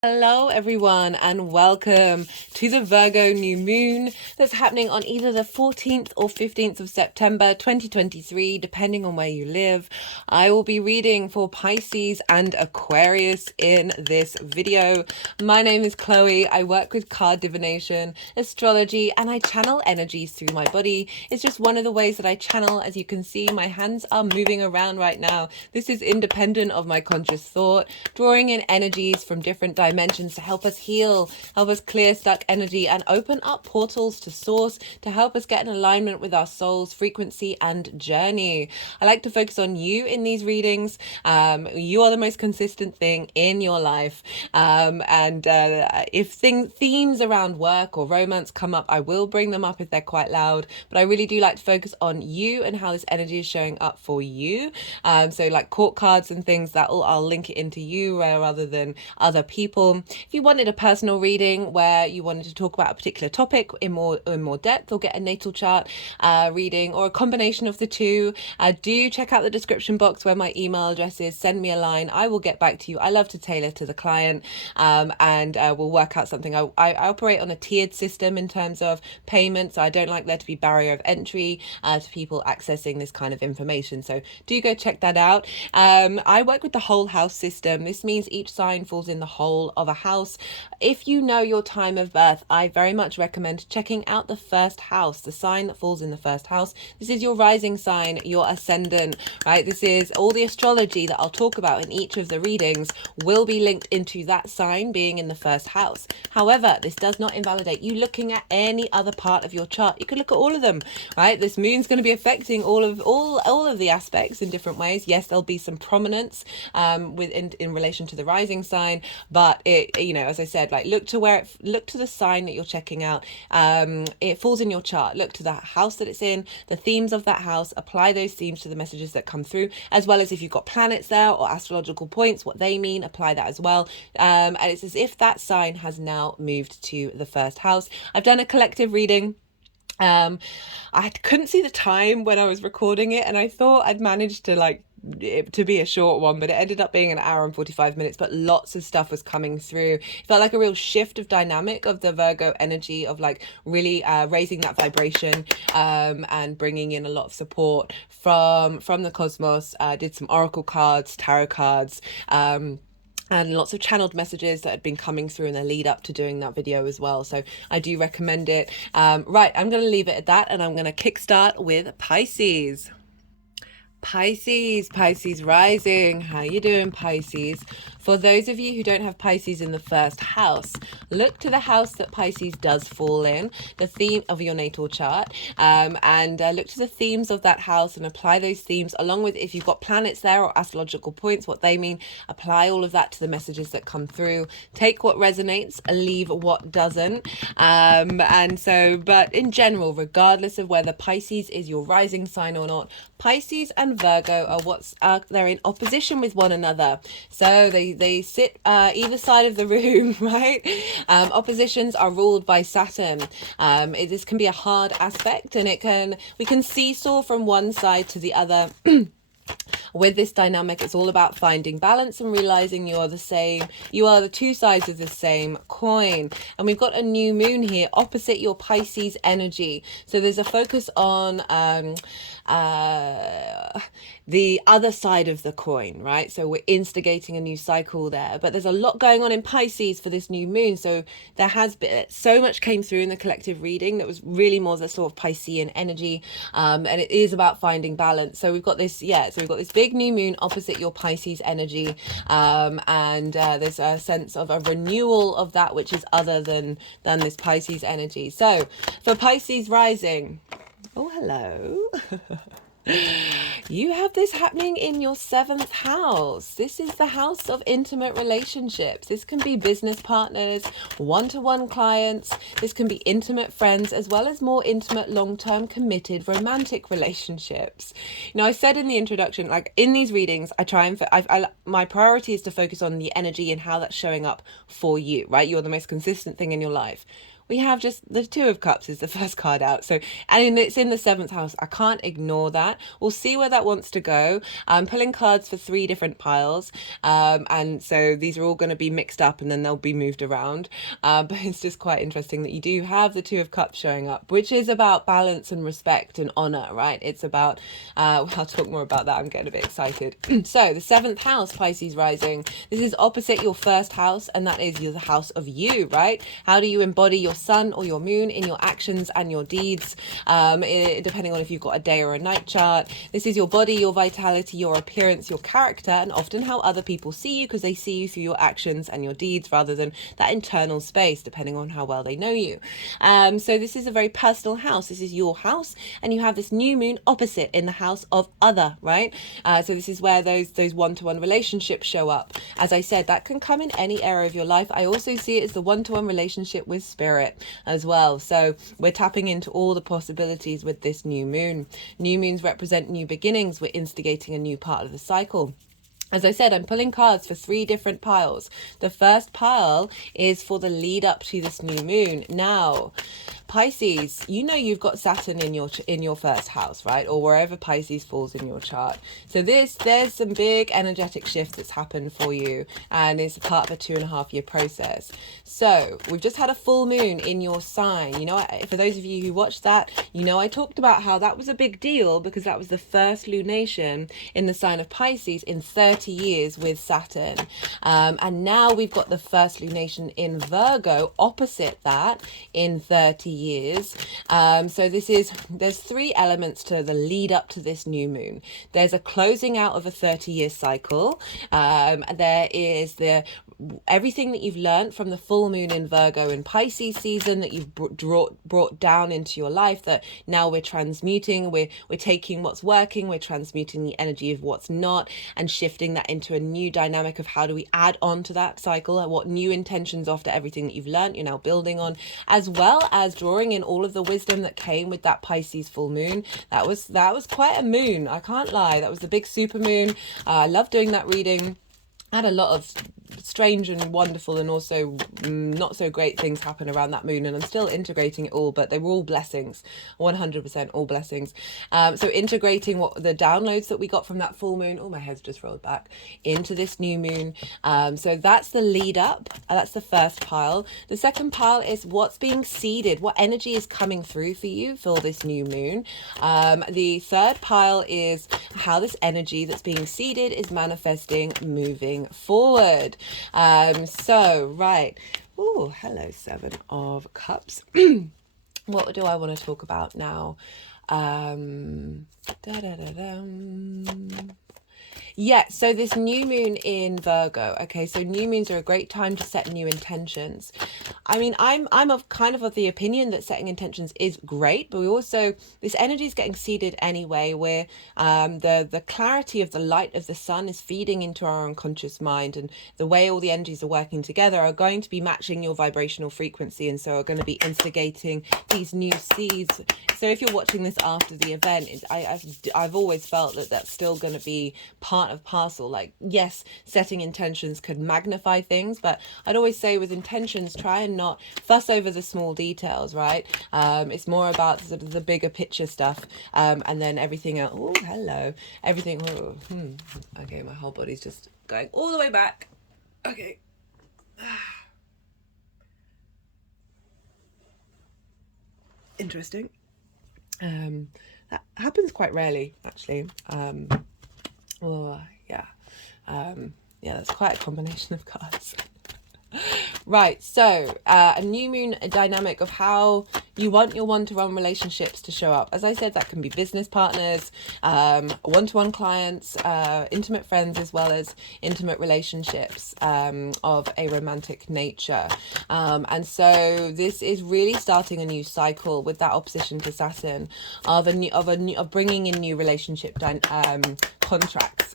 Hello everyone and welcome to the Virgo New Moon that's happening on either the 14th or 15th of September 2023, depending on where you live. I will be reading for Pisces and Aquarius in this video. My name is Chloe. I work with card divination, astrology, and I channel energies through my body. It's just one of the ways that I channel. As you can see, my hands are moving around right now. This is independent of my conscious thought, drawing in energies from different dimensions to help us heal, help us clear stuck energy, and open up portals to source to help us get in alignment with our soul's frequency and journey. I like to focus on you in these readings. You are the most consistent thing in your life. If themes around work or romance come up, I will bring them up if they're quite loud. But I really do like to focus on you and how this energy is showing up for you. So like court cards and things, I'll link it into you rather than other people. If you wanted a personal reading where you wanted to talk about a particular topic in more depth, or get a natal chart reading, or a combination of the two, do check out the description box where my email address is. Send me a line. I will get back to you. I love to tailor to the client, and we'll work out something. I operate on a tiered system in terms of payment, so I don't like there to be barrier of entry to people accessing this kind of information. So do go check that out. I work with the whole house system. This means each sign falls in the whole of a house. If you know your time of birth, I very much recommend checking out the first house, the sign that falls in the first house. This is your rising sign, your ascendant, right? This is all the astrology that I'll talk about in each of the readings will be linked into that sign being in the first house. However, this does not invalidate you looking at any other part of your chart. You could look at all of them, right? This moon's going to be affecting all of the aspects in different ways. Yes, there'll be some prominence in relation to the rising sign, but it, as I said, like look to the sign that you're checking out. It falls in your chart. Look to the house that it's in, the themes of that house, apply those themes to the messages that come through, as well as if you've got planets there or astrological points, what they mean, apply that as well. And it's as if that sign has now moved to the first house. I've done a collective reading. I couldn't see the time when I was recording it, and I thought I'd managed to it to be a short one, but it ended up being an hour and 45 minutes, but lots of stuff was coming through. It felt like a real shift of dynamic of the Virgo energy of really raising that vibration, and bringing in a lot of support from the cosmos. Did some oracle cards, tarot cards, and lots of channeled messages that had been coming through in the lead up to doing that video as well. So I do recommend it. Right, I'm going to leave it at that, and I'm going to kickstart with Pisces. Pisces rising. How you doing, Pisces? For those of you who don't have Pisces in the first house, look to the house that Pisces does fall in, the theme of your natal chart, and look to the themes of that house and apply those themes, along with if you've got planets there or astrological points, what they mean, apply all of that to the messages that come through. Take what resonates and leave what doesn't. But in general, regardless of whether Pisces is your rising sign or not, Pisces and Virgo are they're in opposition with one another. So they sit either side of the room, right? Oppositions are ruled by Saturn. This can be a hard aspect, and we can seesaw from one side to the other. With this dynamic, it's all about finding balance and realizing you are the two sides of the same coin. And we've got a new moon here opposite your Pisces energy, so there's a focus on the other side of the coin, right? So we're instigating a new cycle there, but there's a lot going on in Pisces for this new moon. So there has been so much came through in the collective reading that was really more the sort of Piscean energy, and it is about finding balance. So we've got this big new moon opposite your Pisces energy, and there's a sense of a renewal of that which is other than this Pisces energy. So for Pisces rising, oh hello. You have this happening in your 7th house. This is the house of intimate relationships. This can be business partners, one-to-one clients. This can be intimate friends, as well as more intimate, long-term, committed, romantic relationships. I said in the introduction, like in these readings, my priority is to focus on the energy and how that's showing up for you, right? You're the most consistent thing in your life. we have just the Two of Cups is the first card out. So, and it's in the 7th house. I can't ignore that. We'll see where that wants to go. I'm pulling cards for 3 different piles. And so these are all going to be mixed up and then they'll be moved around. But it's just quite interesting that you do have the Two of Cups showing up, which is about balance and respect and honor, right? It's about, I'll talk more about that. I'm getting a bit excited. So the 7th house, Pisces rising, this is opposite your 1st house, and that is the house of you, right? How do you embody your sun or your moon in your actions and your deeds, depending on if you've got a day or a night chart. This is your body, your vitality, your appearance, your character, and often how other people see you, because they see you through your actions and your deeds rather than that internal space, depending on how well they know you. So this is a very personal house. This is your house, and you have this new moon opposite in the house of other, right? So this is where those one-to-one relationships show up. As I said, that can come in any area of your life. I also see it as the one-to-one relationship with spirit as well. So we're tapping into all the possibilities with this new moon. New moons represent new beginnings. We're instigating a new part of the cycle. As I said, I'm pulling cards for 3 different piles. The first pile is for the lead up to this new moon. Now, Pisces, you know you've got Saturn in your 1st house, right? Or wherever Pisces falls in your chart. So there's some big energetic shift that's happened for you, and it's part of a 2.5-year process. So we've just had a full moon in your sign. You know, for those of you who watched that, you know I talked about how that was a big deal because that was the first lunation in the sign of Pisces in 30 years with Saturn. And now we've got the first lunation in Virgo opposite that in 30 years. So there's 3 elements to the lead up to this new moon. There's a closing out of a 30-year cycle. There is everything that you've learned from the full moon in Virgo and Pisces season that you've brought down into your life, that now we're transmuting, we're taking what's working, we're transmuting the energy of what's not, and shifting that into a new dynamic of how do we add on to that cycle, and what new intentions after everything that you've learned you're now building on, as well as drawing in all of the wisdom that came with that Pisces full moon. That was quite a moon, I can't lie. That was the big super moon. I love doing that reading. I had a lot of strange and wonderful and also not so great things happen around that moon, and I'm still integrating it all, but they were all blessings, 100% all blessings. So integrating what the downloads that we got from that full moon, oh, my head's just rolled back, into this new moon. So that's the lead up. That's the first pile. The second pile is what's being seeded, what energy is coming through for you for this new moon. The third pile is how this energy that's being seeded is manifesting, moving forward. So right, oh, hello, 7 of Cups. What do I want to talk about now? Yeah, so this new moon in Virgo. Okay, so new moons are a great time to set new intentions. I mean, I'm of the opinion that setting intentions is great, but we also, this energy is getting seeded anyway, where the clarity of the light of the sun is feeding into our unconscious mind, and the way all the energies are working together are going to be matching your vibrational frequency, and so are going to be instigating these new seeds. So if you're watching this after the event, I've always felt that that's still going to be part of parcel. Like, yes, setting intentions could magnify things, but I'd always say with intentions, try and not fuss over the small details, right? It's more about sort of the bigger picture stuff, and then everything else. Oh, hello, everything. Okay, my whole body's just going all the way back. Okay. Interesting. That happens quite rarely, actually. Yeah, that's quite a combination of cards. Right, so a new moon, a dynamic of how you want your one-to-one relationships to show up. As I said, that can be business partners, one-to-one clients, intimate friends, as well as intimate relationships of a romantic nature. And so this is really starting a new cycle with that opposition to Saturn of bringing in new relationship contracts.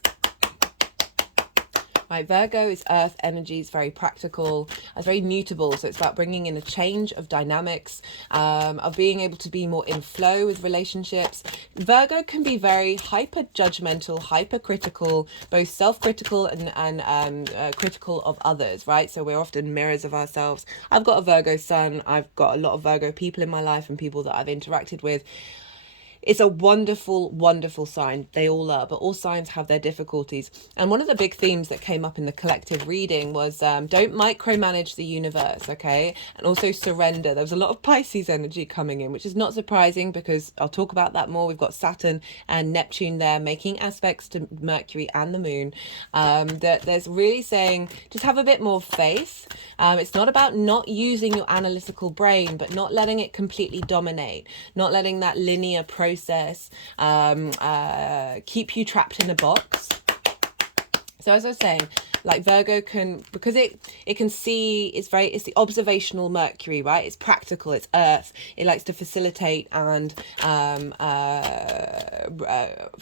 Right, Virgo is earth energy, it's very practical, it's very mutable, so it's about bringing in a change of dynamics, of being able to be more in flow with relationships. Virgo can be very hyper judgmental, hypercritical, both self-critical and critical of others, right? So we're often mirrors of ourselves. I've got a Virgo sun, I've got a lot of Virgo people in my life and people that I've interacted with. It's a wonderful, wonderful sign. They all are, but all signs have their difficulties. And one of the big themes that came up in the collective reading was don't micromanage the universe, okay? And also surrender. There was a lot of Pisces energy coming in, which is not surprising because I'll talk about that more. We've got Saturn and Neptune there making aspects to Mercury and the moon. That there's really saying just have a bit more faith. It's not about not using your analytical brain, but not letting it completely dominate, not letting that linear process keep you trapped in a box. So as I was saying, like Virgo can, because it can see, it's the observational Mercury, right? It's practical, it's earth. It likes to facilitate and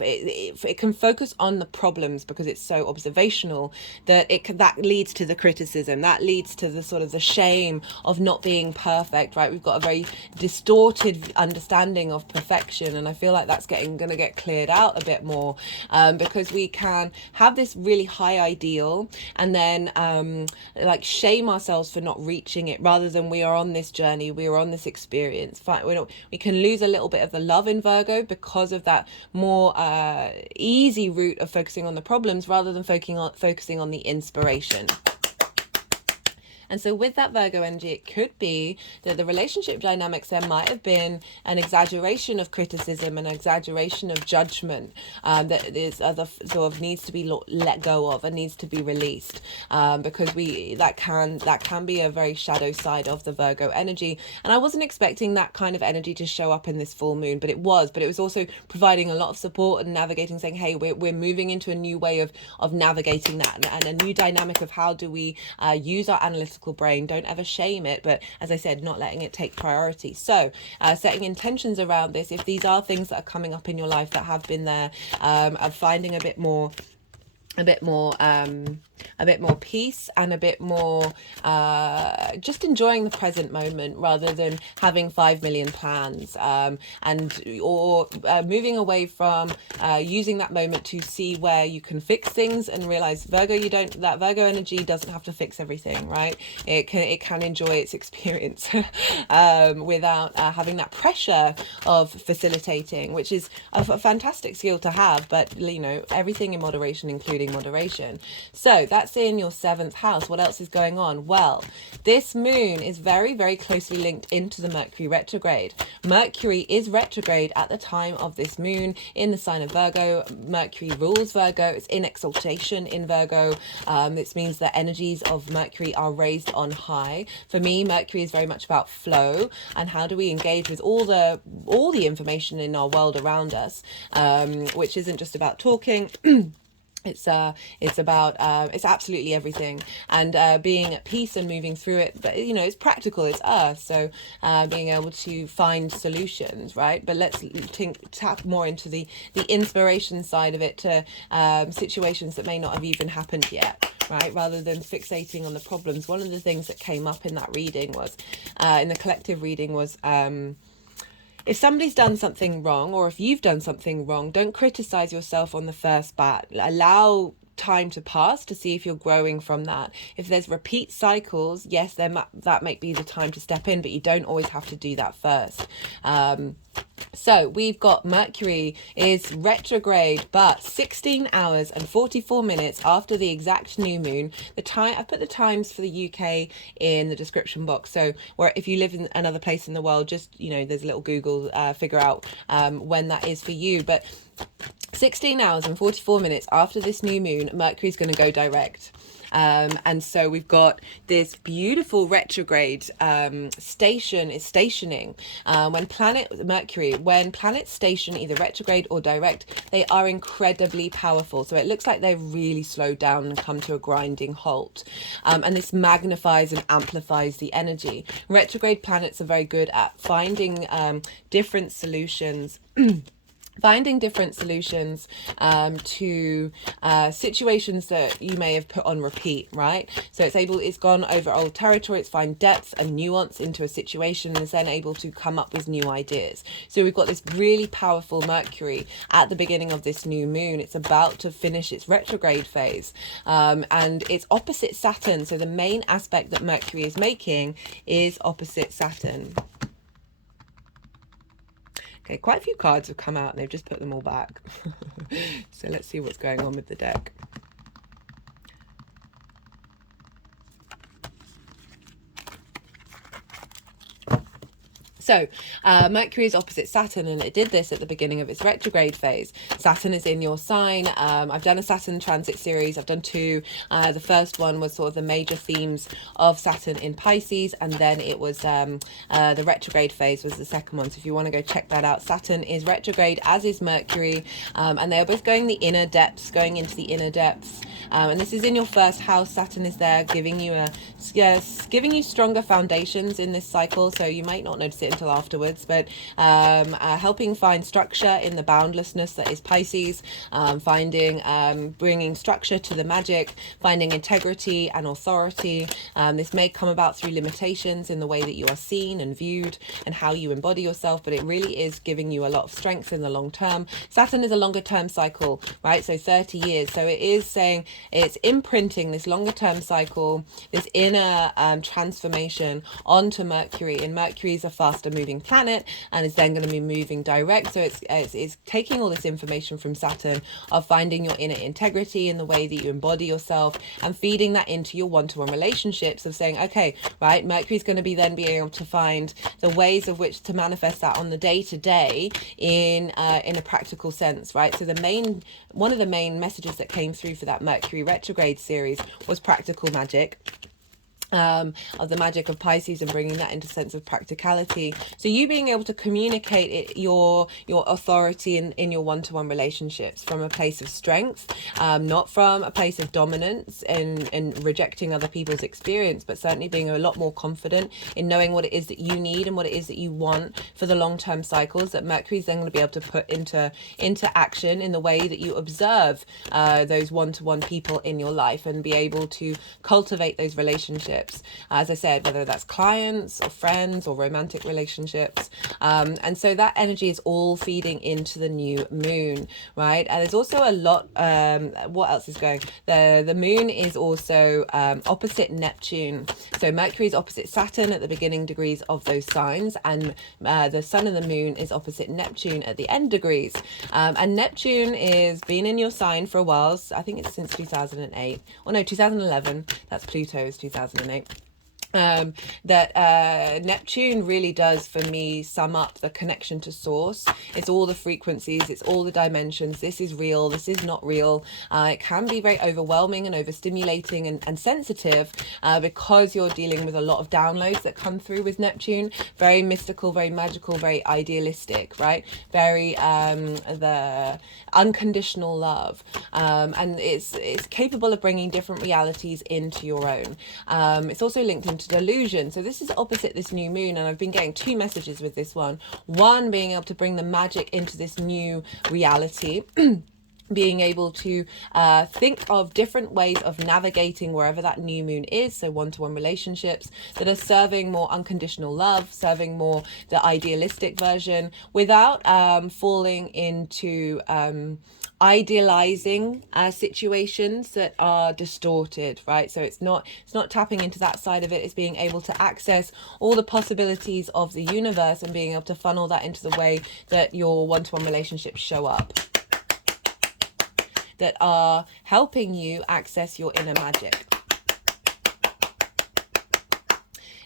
it can focus on the problems because it's so observational that that leads to the criticism, that leads to the sort of the shame of not being perfect, right? We've got a very distorted understanding of perfection, and I feel like that's going to get cleared out a bit more, because we can have this really high ideal and then like shame ourselves for not reaching it, rather than we are on this journey, we are on this experience. We can lose a little bit of the love in Virgo because of that more easy route of focusing on the problems rather than focusing on the inspiration. And so with that Virgo energy, it could be that the relationship dynamics, there might have been an exaggeration of criticism, an exaggeration of judgment, that is other sort of needs to be let go of and needs to be released, because that can be a very shadow side of the Virgo energy. And I wasn't expecting that kind of energy to show up in this full moon, but it was also providing a lot of support and navigating, saying, hey, we're moving into a new way of navigating that, and a new dynamic of how do we use our analytical brain. Don't ever shame it, but as I said, not letting it take priority. So setting intentions around this, if these are things that are coming up in your life that have been there, of finding a bit more peace and a bit more just enjoying the present moment rather than having 5 million plans, or moving away from using that moment to see where you can fix things and realize that Virgo energy doesn't have to fix everything, right? It can enjoy its experience without having that pressure of facilitating, which is a fantastic skill to have, but everything in moderation, including moderation. So that's in your 7th house. What else is going on? Well, this moon is very, very closely linked into the Mercury retrograde. Mercury is retrograde at the time of this moon in the sign of Virgo. Mercury rules Virgo. It's in exaltation in Virgo. This means that energies of Mercury are raised on high. For me, Mercury is very much about flow and how do we engage with all the information in our world around us, which isn't just about talking. It's about it's absolutely everything, and being at peace and moving through it. But it's practical, it's earth, so being able to find solutions, right? But let's tap more into the inspiration side of it, to situations that may not have even happened yet, right? Rather than fixating on the problems. One of the things that came up in that reading was in the collective reading was if somebody's done something wrong, or if you've done something wrong, don't criticize yourself on the first bat. Allow time to pass to see if you're growing from that. If there's repeat cycles, yes, that might be the time to step in, but you don't always have to do that first. So we've got Mercury is retrograde, but 16 hours and 44 minutes after the exact new moon. I put the times for the UK in the description box. So if you live in another place in the world, just, there's a little Google, figure out when that is for you. But 16 hours and 44 minutes after this new moon, Mercury's going to go direct. And so we've got this beautiful retrograde stationing. When planets station either retrograde or direct, they are incredibly powerful. So it looks like they've really slowed down and come to a grinding halt. And this magnifies and amplifies the energy. Retrograde planets are very good at finding different solutions finding different solutions to situations that you may have put on repeat, right? So it's gone over old territory, it's find depth and nuance into a situation, and is then able to come up with new ideas. So we've got this really powerful Mercury at the beginning of this new moon. It's about to finish its retrograde phase, and it's opposite Saturn. So the main aspect that Mercury is making is opposite Saturn. Okay, quite a few cards have come out and they've just put them all back. So let's see what's going on with the deck. So Mercury is opposite Saturn, and it did this at the beginning of its retrograde phase. Saturn is in your sign. I've done a Saturn transit series. I've done two. The first one was sort of the major themes of Saturn in Pisces, and then it was the retrograde phase was the second one. So if you want to go check that out, Saturn is retrograde, as is Mercury, and they're both going into the inner depths. And this is in your first house. Saturn is there giving you stronger foundations in this cycle, so you might not notice it until afterwards, but helping find structure in the boundlessness that is Pisces, bringing structure to the magic, finding integrity and authority. This may come about through limitations in the way that you are seen and viewed and how you embody yourself, but it really is giving you a lot of strength in the long term. Saturn is a longer term cycle, right? So 30 years. So it is saying it's imprinting this longer term cycle, this inner transformation onto Mercury. And Mercury is a faster moving planet and is then going to be moving direct. So it's taking all this information from Saturn of finding your inner integrity in the way that you embody yourself and feeding that into your one-to-one relationships, of saying, okay, right, Mercury's going to be then being able to find the ways of which to manifest that on the day-to-day in a practical sense, right? So one of the main messages that came through for that Mercury retrograde series was practical magic. Of the magic of Pisces and bringing that into sense of practicality. So you being able to communicate your authority in your one-to-one relationships from a place of strength, not from a place of dominance and rejecting other people's experience, but certainly being a lot more confident in knowing what it is that you need and what it is that you want for the long-term cycles that Mercury's then going to be able to put into action in the way that you observe those one-to-one people in your life and be able to cultivate those relationships. As I said, whether that's clients or friends or romantic relationships. And so that energy is all feeding into the new moon, right? And there's also a lot, what else is going? The moon is also opposite Neptune. So Mercury is opposite Saturn at the beginning degrees of those signs, and the sun and the moon is opposite Neptune at the end degrees. And Neptune is been in your sign for a while. So I think it's since 2008. Or no, 2011. That's Pluto's 2008. Neptune really does for me sum up the connection to source. It's all the frequencies, it's all the dimensions. This is real, this is not real. It can be very overwhelming and overstimulating and sensitive because you're dealing with a lot of downloads that come through with Neptune. Very mystical, very magical, very idealistic, right? Very the unconditional love, and it's capable of bringing different realities into your own. It's also linked into delusion. So this is opposite this new moon, and I've been getting two messages with this one. One, being able to bring the magic into this new reality. Being able to think of different ways of navigating wherever that new moon is, so one-to-one relationships that are serving more unconditional love, serving more the idealistic version, without falling into idealizing situations that are distorted, right? So it's not tapping into that side of it. It's being able to access all the possibilities of the universe and being able to funnel that into the way that your one-to-one relationships show up, that are helping you access your inner magic.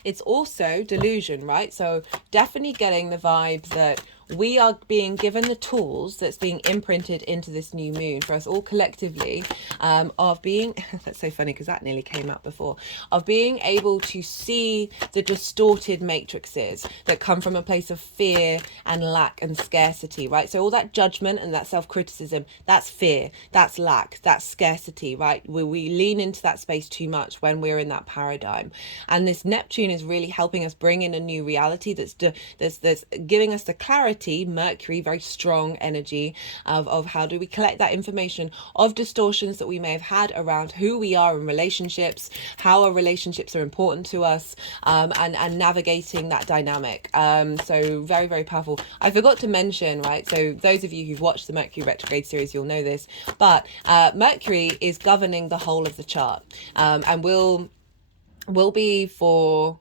It's also delusion, right? So definitely getting the vibe that we are being given the tools that's being imprinted into this new moon for us all collectively, of being, that's so funny because that nearly came up before, of being able to see the distorted matrices that come from a place of fear and lack and scarcity, right? So all that judgment and that self-criticism, that's fear, that's lack, that's scarcity, right? We lean into that space too much when we're in that paradigm. And this Neptune is really helping us bring in a new reality that's giving us the clarity clarity, Mercury, very strong energy of how do we collect that information of distortions that we may have had around who we are in relationships, how our relationships are important to us, and navigating that dynamic. So very, very powerful. I forgot to mention, right, so those of you who've watched the Mercury retrograde series, you'll know this, but Mercury is governing the whole of the chart, and will be for,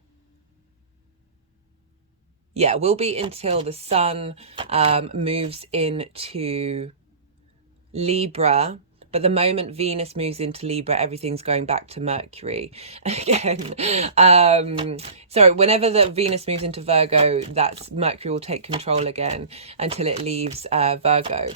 yeah, will be until the sun moves into Libra. But the moment Venus moves into Libra, everything's going back to Mercury again. So whenever the Venus moves into Virgo, that's Mercury will take control again until it leaves Virgo.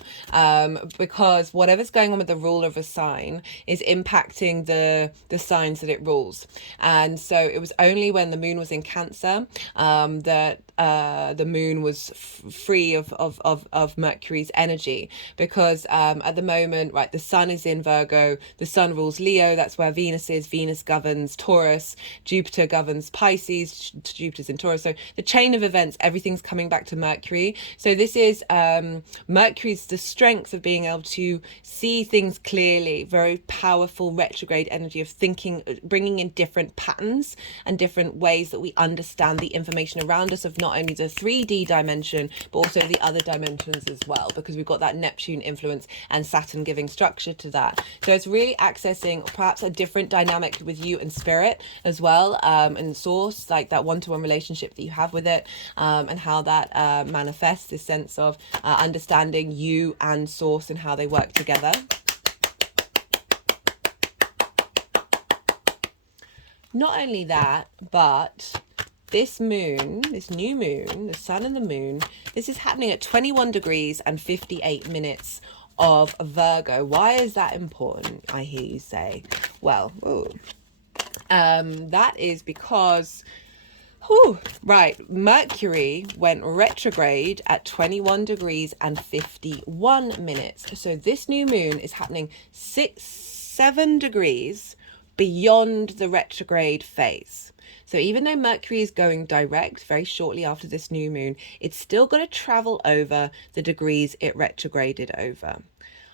Because whatever's going on with the ruler of a sign is impacting the signs that it rules. And so it was only when the moon was in Cancer that the moon was free of Mercury's energy, because at the moment, right, the sun is in Virgo, the sun rules Leo, that's where Venus is. Venus governs Taurus, Jupiter governs Pisces, Jupiter's in Taurus. So the chain of events, everything's coming back to Mercury. So this is Mercury's the strength of being able to see things clearly, very powerful retrograde energy of thinking, bringing in different patterns and different ways that we understand the information around us, of not only the 3D dimension but also the other dimensions as well, because we've got that Neptune influence and Saturn giving structure to that. So it's really accessing perhaps a different dynamic with you and spirit as well, and source, like that one-to-one relationship that you have with it, and how that manifests this sense of understanding you and source and how they work together. Not only that, but this moon, this new moon, the sun and the moon, this is happening at 21 degrees and 58 minutes of Virgo. Why is that important, I hear you say? Well, that is because, right, Mercury went retrograde at 21 degrees and 51 minutes. So this new moon is happening 7 degrees beyond the retrograde phase. So even though Mercury is going direct very shortly after this new moon, it's still got to travel over the degrees it retrograded over.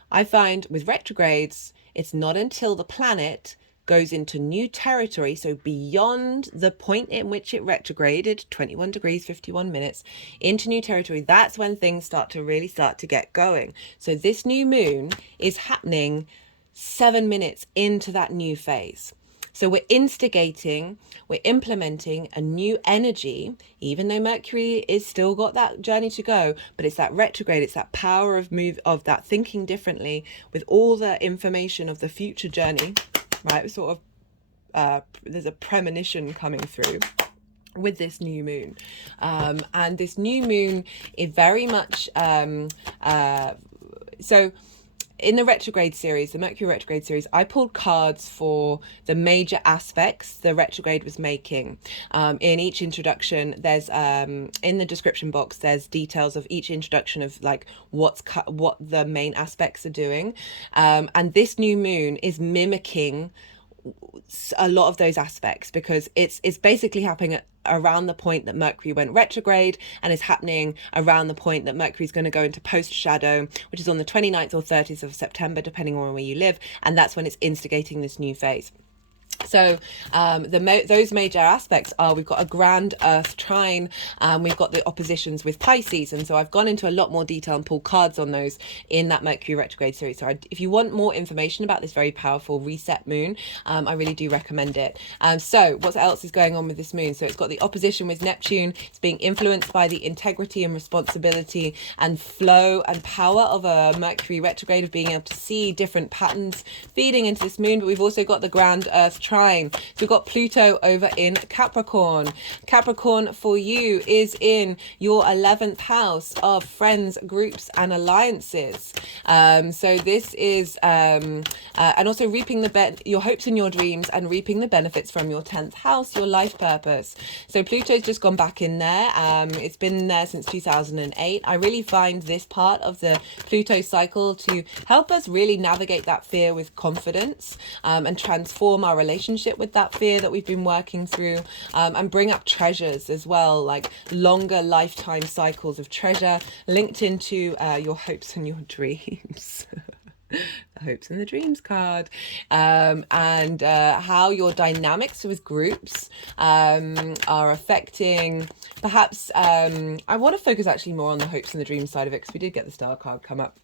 I find with retrogrades, it's not until the planet goes into new territory, so beyond the point in which it retrograded, 21 degrees, 51 minutes, into new territory, that's when things start to get going. So this new moon is happening 7 minutes into that new phase. So we're instigating, we're implementing a new energy, even though Mercury is still got that journey to go, but it's that retrograde, it's that power of that thinking differently with all the information of the future journey, right? Sort of, there's a premonition coming through with this new moon. And this new moon is very much, so in the retrograde series, the Mercury retrograde series, I pulled cards for the major aspects the retrograde was making. In each introduction, there's in the description box, there's details of each introduction of like what the main aspects are doing. And this new moon is mimicking a lot of those aspects, because it's basically happening around the point that Mercury went retrograde, and is happening around the point that Mercury is going to go into post shadow, which is on the 29th or 30th of September, depending on where you live, and that's when it's instigating this new phase. So those major aspects are, we've got a grand Earth trine, we've got the oppositions with Pisces, and so I've gone into a lot more detail and pulled cards on those in that Mercury retrograde series. So if you want more information about this very powerful reset moon, I really do recommend it. So what else is going on with this moon? So it's got the opposition with Neptune. It's being influenced by the integrity and responsibility and flow and power of a Mercury retrograde, of being able to see different patterns feeding into this moon. But we've also got the grand Earth trine. So we've got Pluto over in Capricorn. Capricorn for you is in your 11th house of friends, groups and alliances. So this is and also reaping your hopes and your dreams, and reaping the benefits from your 10th house, your life purpose. So Pluto's just gone back in there. It's been there since 2008. I really find this part of the Pluto cycle to help us really navigate that fear with confidence, and transform our relationships relationship with that fear that we've been working through, and bring up treasures as well, like longer lifetime cycles of treasure linked into your hopes and your dreams. The hopes and the dreams card, and how your dynamics with groups are affecting, perhaps I want to focus actually more on the hopes and the dreams side of it, because we did get the star card come up,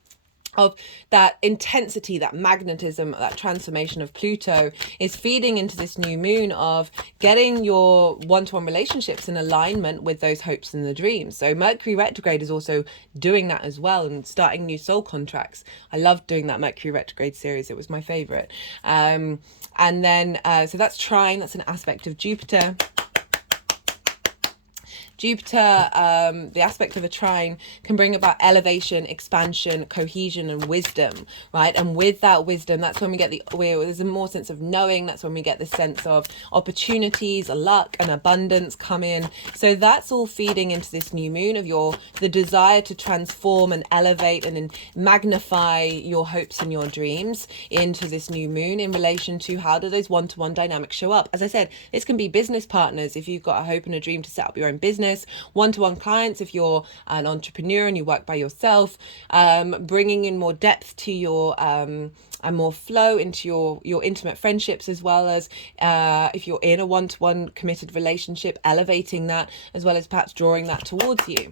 of that intensity, that magnetism, that transformation of Pluto is feeding into this new moon of getting your one-to-one relationships in alignment with those hopes and the dreams. So Mercury retrograde is also doing that as well, and starting new soul contracts. I loved doing that Mercury retrograde series. It was my favorite. And then so that's trine, that's an aspect of Jupiter. Jupiter, the aspect of a trine, can bring about elevation, expansion, cohesion, and wisdom, right? And with that wisdom, that's when we get there's a more sense of knowing. That's when we get the sense of opportunities, luck, and abundance come in. So that's all feeding into this new moon of the desire to transform and elevate and magnify your hopes and your dreams into this new moon in relation to how do those one-to-one dynamics show up. As I said, this can be business partners if you've got a hope and a dream to set up your own business, one-to-one clients if you're an entrepreneur and you work by yourself, bringing in more depth to your and more flow into your intimate friendships, as well as if you're in a one-to-one committed relationship, elevating that, as well as perhaps drawing that towards you.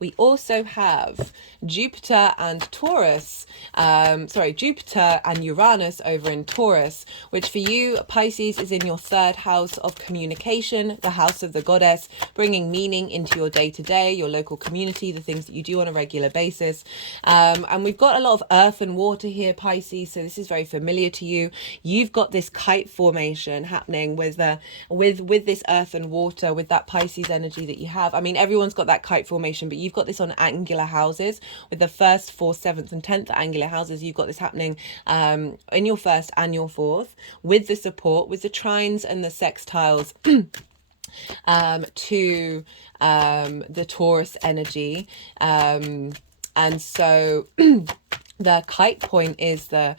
We also have Jupiter and Taurus, Jupiter and Uranus over in Taurus, which for you, Pisces, is in your third house of communication, the house of the goddess, bringing meaning into your day-to-day, your local community, the things that you do on a regular basis. And we've got a lot of earth and water here, Pisces, so this is very familiar to you. You've got this kite formation happening with this earth and water, with that Pisces energy that you have. I mean, everyone's got that kite formation, but you've got this on angular houses, with the 1st, 4th, 7th and 10th angular houses. You've got this happening in your 1st and your 4th, with the support, with the trines and the sextiles to the Taurus energy, and so the kite point is the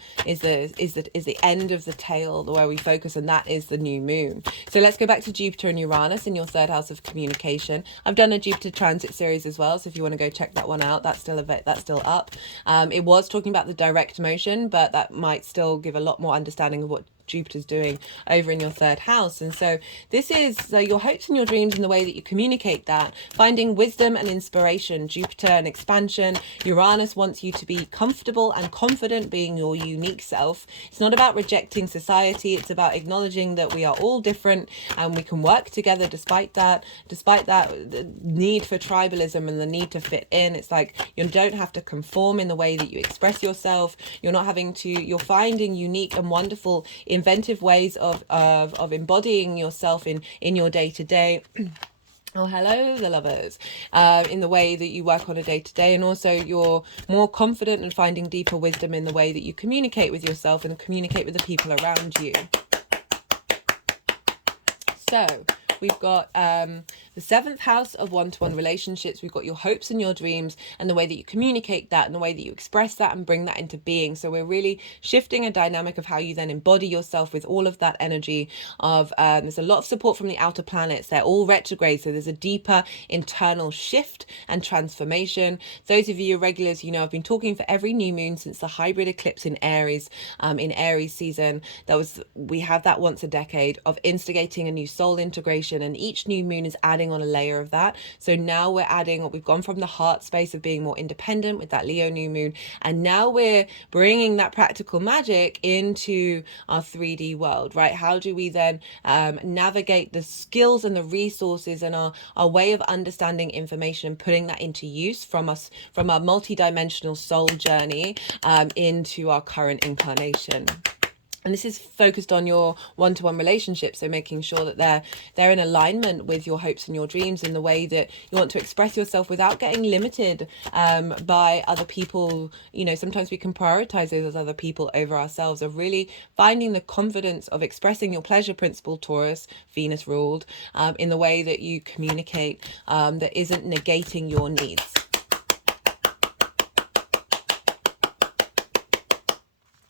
end of the tail, where we focus, and that is the new moon. So let's go back to Jupiter and Uranus in your third house of communication. I've done a Jupiter transit series as well, so if you want to go check that one out, that's still up. It was talking about the direct motion, but that might still give a lot more understanding of what Jupiter's doing over in your third house. And so this is your hopes and your dreams, and the way that you communicate that, finding wisdom and inspiration. Jupiter and expansion. Uranus wants you to be comfortable and confident being your unique self. It's not about rejecting society, it's about acknowledging that we are all different and we can work together despite that the need for tribalism and the need to fit in. It's like you don't have to conform in the way that you express yourself. You're finding unique and wonderful inventive ways of embodying yourself in your day-to-day. Oh, hello, the lovers. In the way that you work on a day-to-day, and also you're more confident and finding deeper wisdom in the way that you communicate with yourself and communicate with the people around you. So we've got the 7th house of one-to-one relationships. We've got your hopes and your dreams, and the way that you communicate that, and the way that you express that and bring that into being. So we're really shifting a dynamic of how you then embody yourself with all of that energy of there's a lot of support from the outer planets. They're all retrograde, so there's a deeper internal shift and transformation. Those of you regulars, I've been talking for every new moon since the hybrid eclipse in Aries season. We have that once a decade of instigating a new soul integration, and each new moon is adding on a layer of that. So now we've gone from the heart space of being more independent with that Leo new moon, and now we're bringing that practical magic into our 3D world, right? How do we then navigate the skills and the resources and our way of understanding information and putting that into use from our multidimensional soul journey into our current incarnation? And this is focused on your one-to-one relationships, so making sure that they're in alignment with your hopes and your dreams in the way that you want to express yourself without getting limited by other people. Sometimes we can prioritize those other people over ourselves, of really finding the confidence of expressing your pleasure principle, Taurus, Venus ruled, in the way that you communicate that isn't negating your needs.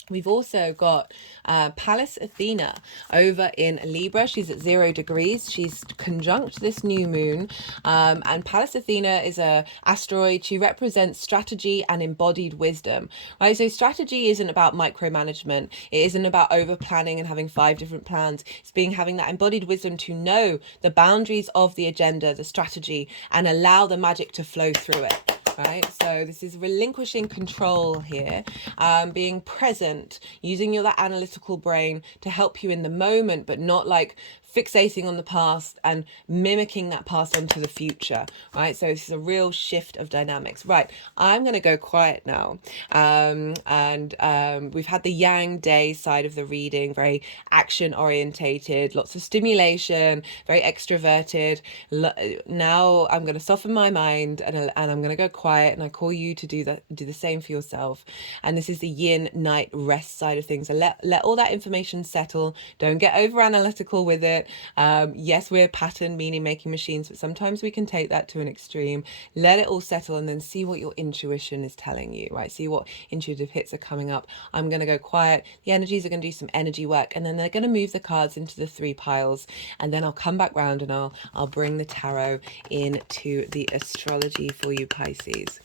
We've also got Pallas Athena over in Libra. She's at 0 degrees. She's conjunct this new moon. And Pallas Athena is a asteroid. She represents strategy and embodied wisdom, right? So strategy isn't about micromanagement. It isn't about over planning and having 5 different plans. It's having that embodied wisdom to know the boundaries of the agenda, the strategy, and allow the magic to flow through it. Right, so this is relinquishing control here, being present, using your that analytical brain to help you in the moment, but not like fixating on the past and mimicking that past onto the future, right? So this is a real shift of dynamics. Right, I'm going to go quiet now. We've had the Yang Day side of the reading, very action orientated, lots of stimulation, very extroverted. Now I'm going to soften my mind and I'm going to go quiet, and I call you to do the same for yourself. And this is the yin night rest side of things. So let all that information settle. Don't get over analytical with it. Yes, we're pattern meaning making machines, but sometimes we can take that to an extreme. Let it all settle and then see what your intuition is telling you, right? See what intuitive hits are coming up. I'm going to go quiet. The energies are going to do some energy work, and then they're going to move the cards into the 3 piles, and then I'll come back round and I'll bring the tarot into the astrology for you, Pisces.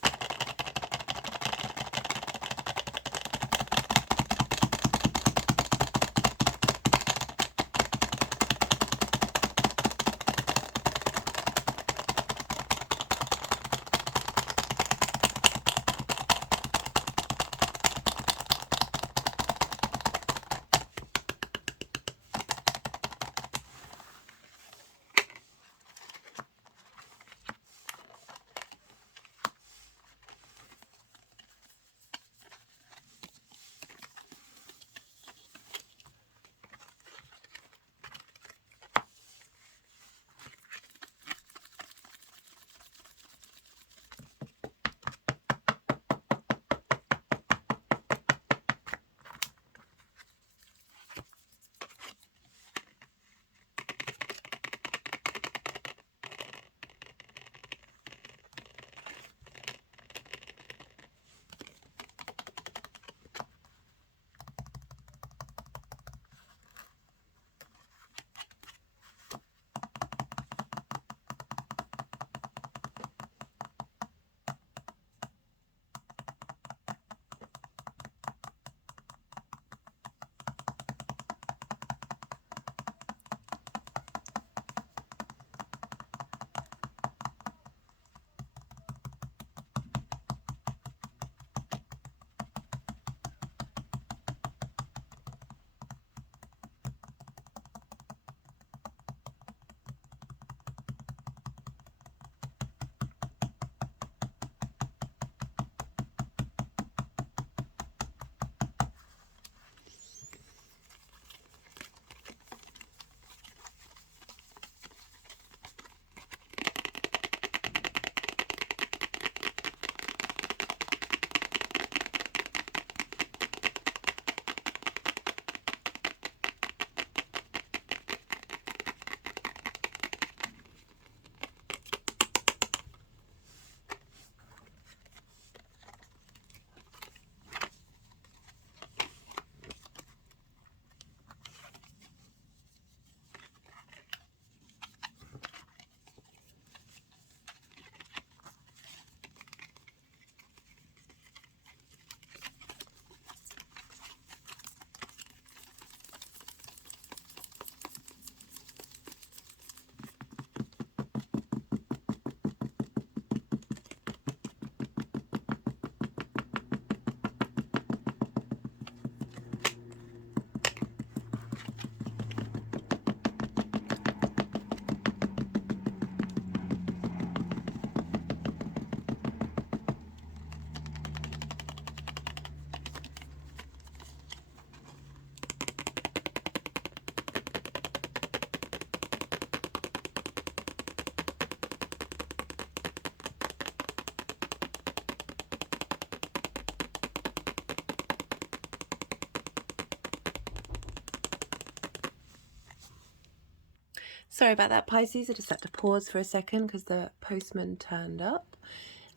Sorry about that, Pisces. I just had to pause for a second because the postman turned up.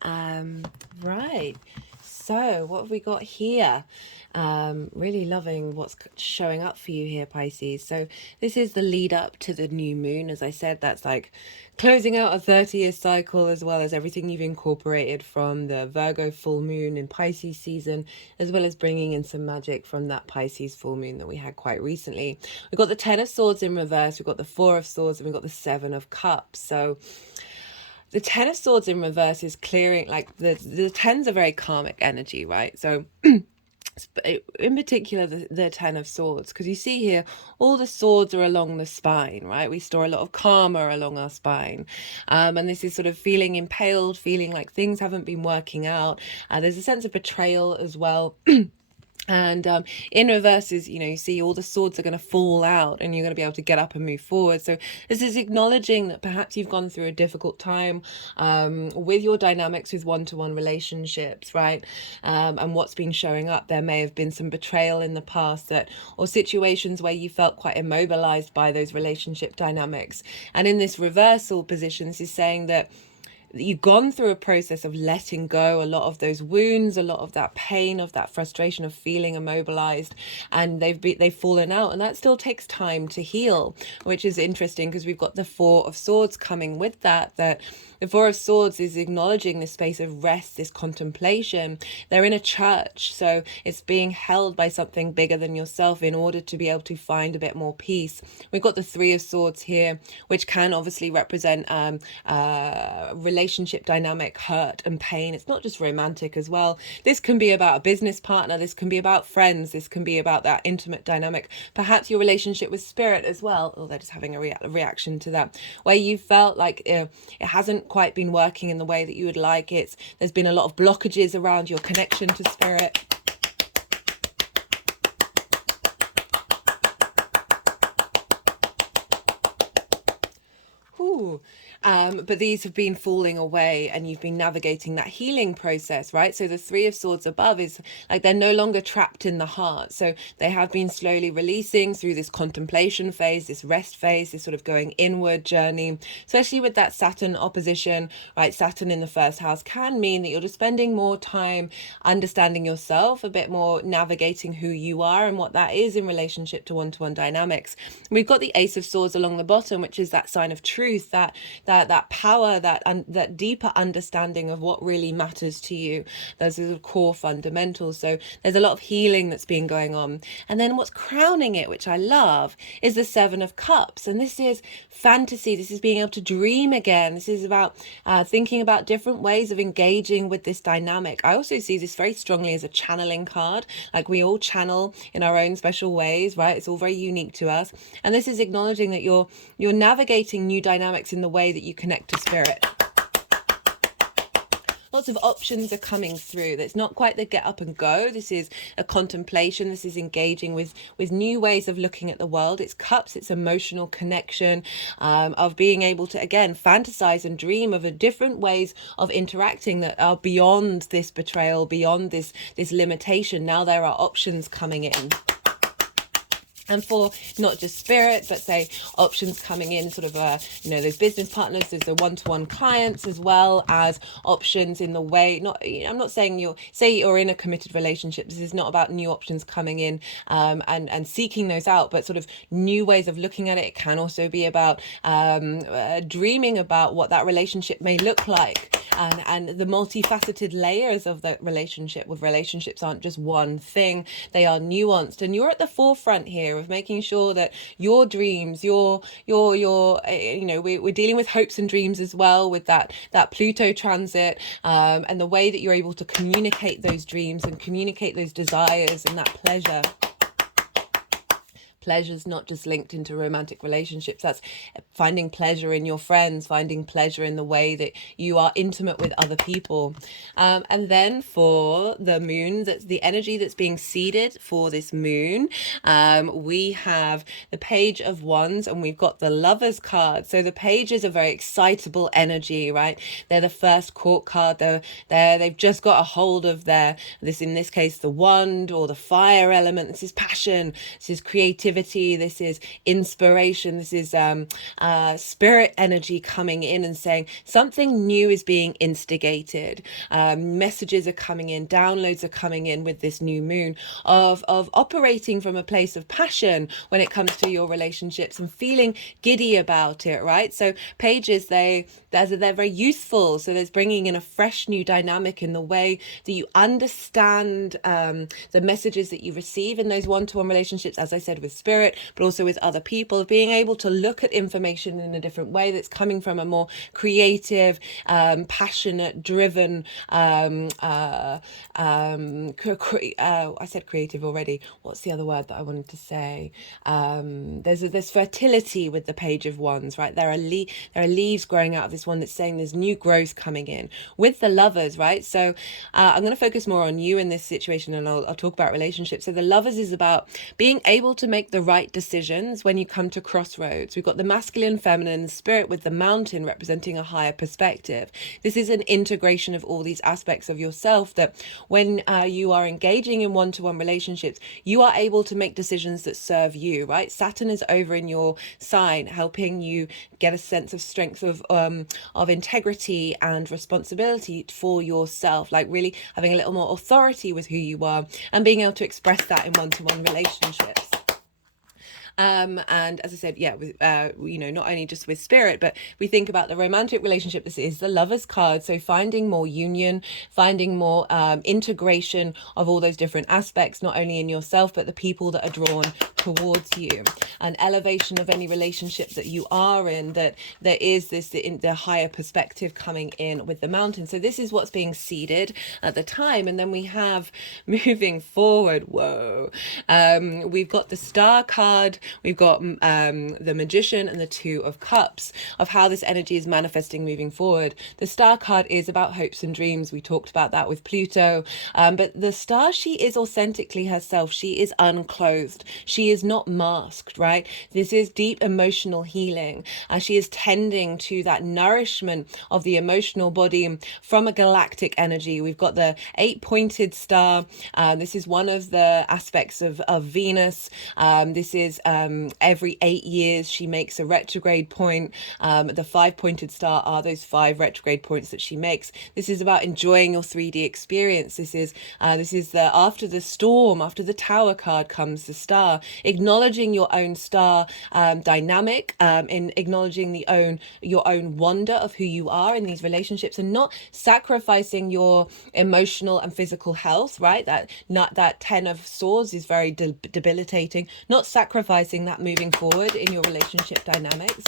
Right. So what have we got here? Really loving what's showing up for you here, Pisces. So this is the lead up to the new moon. As I said, that's like closing out a 30-year cycle, as well as everything you've incorporated from the Virgo full moon in Pisces season, as well as bringing in some magic from that Pisces full moon that we had quite recently. We've got the Ten of Swords in reverse, we've got the Four of Swords, and we've got the Seven of Cups. So the Ten of Swords in reverse is clearing, like the tens are very karmic energy, right? So in particular the Ten of Swords, because you see here all the swords are along the spine, right? We store a lot of karma along our spine, and this is sort of feeling impaled, feeling like things haven't been working out. There's a sense of betrayal as well. And in reverse is, you see all the swords are going to fall out and you're going to be able to get up and move forward. So this is acknowledging that perhaps you've gone through a difficult time with your dynamics with one-to-one relationships, right? And what's been showing up, there may have been some betrayal in the past, or situations where you felt quite immobilized by those relationship dynamics. And in this reversal position, this is saying that you've gone through a process of letting go a lot of those wounds, a lot of that pain, of that frustration of feeling immobilized, and they've fallen out, and that still takes time to heal, which is interesting because we've got the Four of Swords coming with that the Four of Swords is acknowledging this space of rest, this contemplation. They're in a church, so it's being held by something bigger than yourself in order to be able to find a bit more peace. We've got the Three of Swords here, which can obviously represent relationship dynamic hurt and pain. It's not just romantic as well. This can be about a business partner. This can be about friends. This can be about that intimate dynamic. Perhaps your relationship with spirit as well. Oh, they're just having a reaction to that, where you felt like it hasn't quite been working in the way that you would like. There's been a lot of blockages around your connection to spirit. But these have been falling away and you've been navigating that healing process, right? So the Three of Swords above is like they're no longer trapped in the heart. So they have been slowly releasing through this contemplation phase, this rest phase, this sort of going inward journey, especially with that Saturn opposition, right? Saturn in the first house can mean that you're just spending more time understanding yourself, a bit more navigating who you are and what that is in relationship to one-to-one dynamics. We've got the Ace of Swords along the bottom, which is that sign of truth, that power, that deeper understanding of what really matters to you. Those are the core fundamentals. So there's a lot of healing that's been going on. And then what's crowning it, which I love, is the Seven of Cups. And this is fantasy. This is being able to dream again. This is about thinking about different ways of engaging with this dynamic. I also see this very strongly as a channeling card. Like we all channel in our own special ways, right? It's all very unique to us. And this is acknowledging that you're navigating new dynamics in the way that you connect to spirit. Lots of options are coming through. That's not quite the get up and go. This is a contemplation. This is engaging with new ways of looking at the world. It's cups. It's emotional connection, of being able to, again, fantasize and dream of different ways of interacting that are beyond this betrayal, beyond this limitation. Now there are options coming in. And for not just spirit, but say options coming in sort of, those business partners, there's the one-to-one clients, as well as options in the way, I'm not saying you're in a committed relationship. This is not about new options coming in and seeking those out, but sort of new ways of looking at it. It can also be about dreaming about what that relationship may look like. And the multifaceted layers of that relationship. With relationships aren't just one thing, they are nuanced, and you're at the forefront here of making sure that your dreams, we're dealing with hopes and dreams as well with that Pluto transit, and the way that you're able to communicate those dreams and communicate those desires and that pleasure. Pleasure's not just linked into romantic relationships. That's finding pleasure in your friends, finding pleasure in the way that you are intimate with other people. And then for the moon, that's the energy that's being seeded for this moon. We have the Page of Wands and we've got the Lovers card. So the Page is a very excitable energy, right? They're the first court card. They've just got a hold of in this case, the wand or the fire element. This is passion. This is creativity. creativity, this is inspiration, this is spirit energy coming in and saying something new is being instigated. Messages are coming in, downloads are coming in with this new moon of operating from a place of passion when it comes to your relationships and feeling giddy about it, right? So pages, they're very useful. So there's bringing in a fresh new dynamic in the way that you understand the messages that you receive in those one-to-one relationships, as I said, with spirit, but also with other people, being able to look at information in a different way that's coming from a more creative, passionate, driven, I said creative already. What's the other word that I wanted to say? There's fertility with the Page of Wands, right? There are leaves growing out of this one that's saying there's new growth coming in with the Lovers, right? So I'm going to focus more on you in this situation, and I'll talk about relationships. So the Lovers is about being able to make the right decisions when you come to crossroads. We've got the masculine, feminine, the spirit with the mountain representing a higher perspective. This is an integration of all these aspects of yourself that when you are engaging in one-to-one relationships, you are able to make decisions that serve you, right? Saturn is over in your sign, helping you get a sense of strength of integrity and responsibility for yourself, like really having a little more authority with who you are and being able to express that in one-to-one relationships. And as I said, yeah, with, not only just with spirit, but we think about the romantic relationship. This is the Lovers card. So finding more union, finding more integration of all those different aspects, not only in yourself, but the people that are drawn towards you, an elevation of any relationship that you are in, that there is this in the higher perspective coming in with the mountain. So this is what's being seeded at the time. And then we have moving forward, we've got the Star card, we've got the Magician and the Two of Cups, of how this energy is manifesting moving forward. The Star card is about hopes and dreams. We talked about that with Pluto, but the Star, she is authentically herself. She is unclothed. She is not masked, right? This is deep emotional healing. She is tending to that nourishment of the emotional body from a galactic energy. We've got the 8-pointed star. This is one of the aspects of Venus. This is every 8 years she makes a retrograde point. The 5-pointed star are those 5 retrograde points that she makes. This is about enjoying your 3D experience. This is the after the storm, after the Tower card comes the star, acknowledging your own star dynamic, in acknowledging your own wonder of who you are in these relationships, and not sacrificing your emotional and physical health, right? That 10 of Swords is very debilitating. Not sacrificing that moving forward in your relationship dynamics,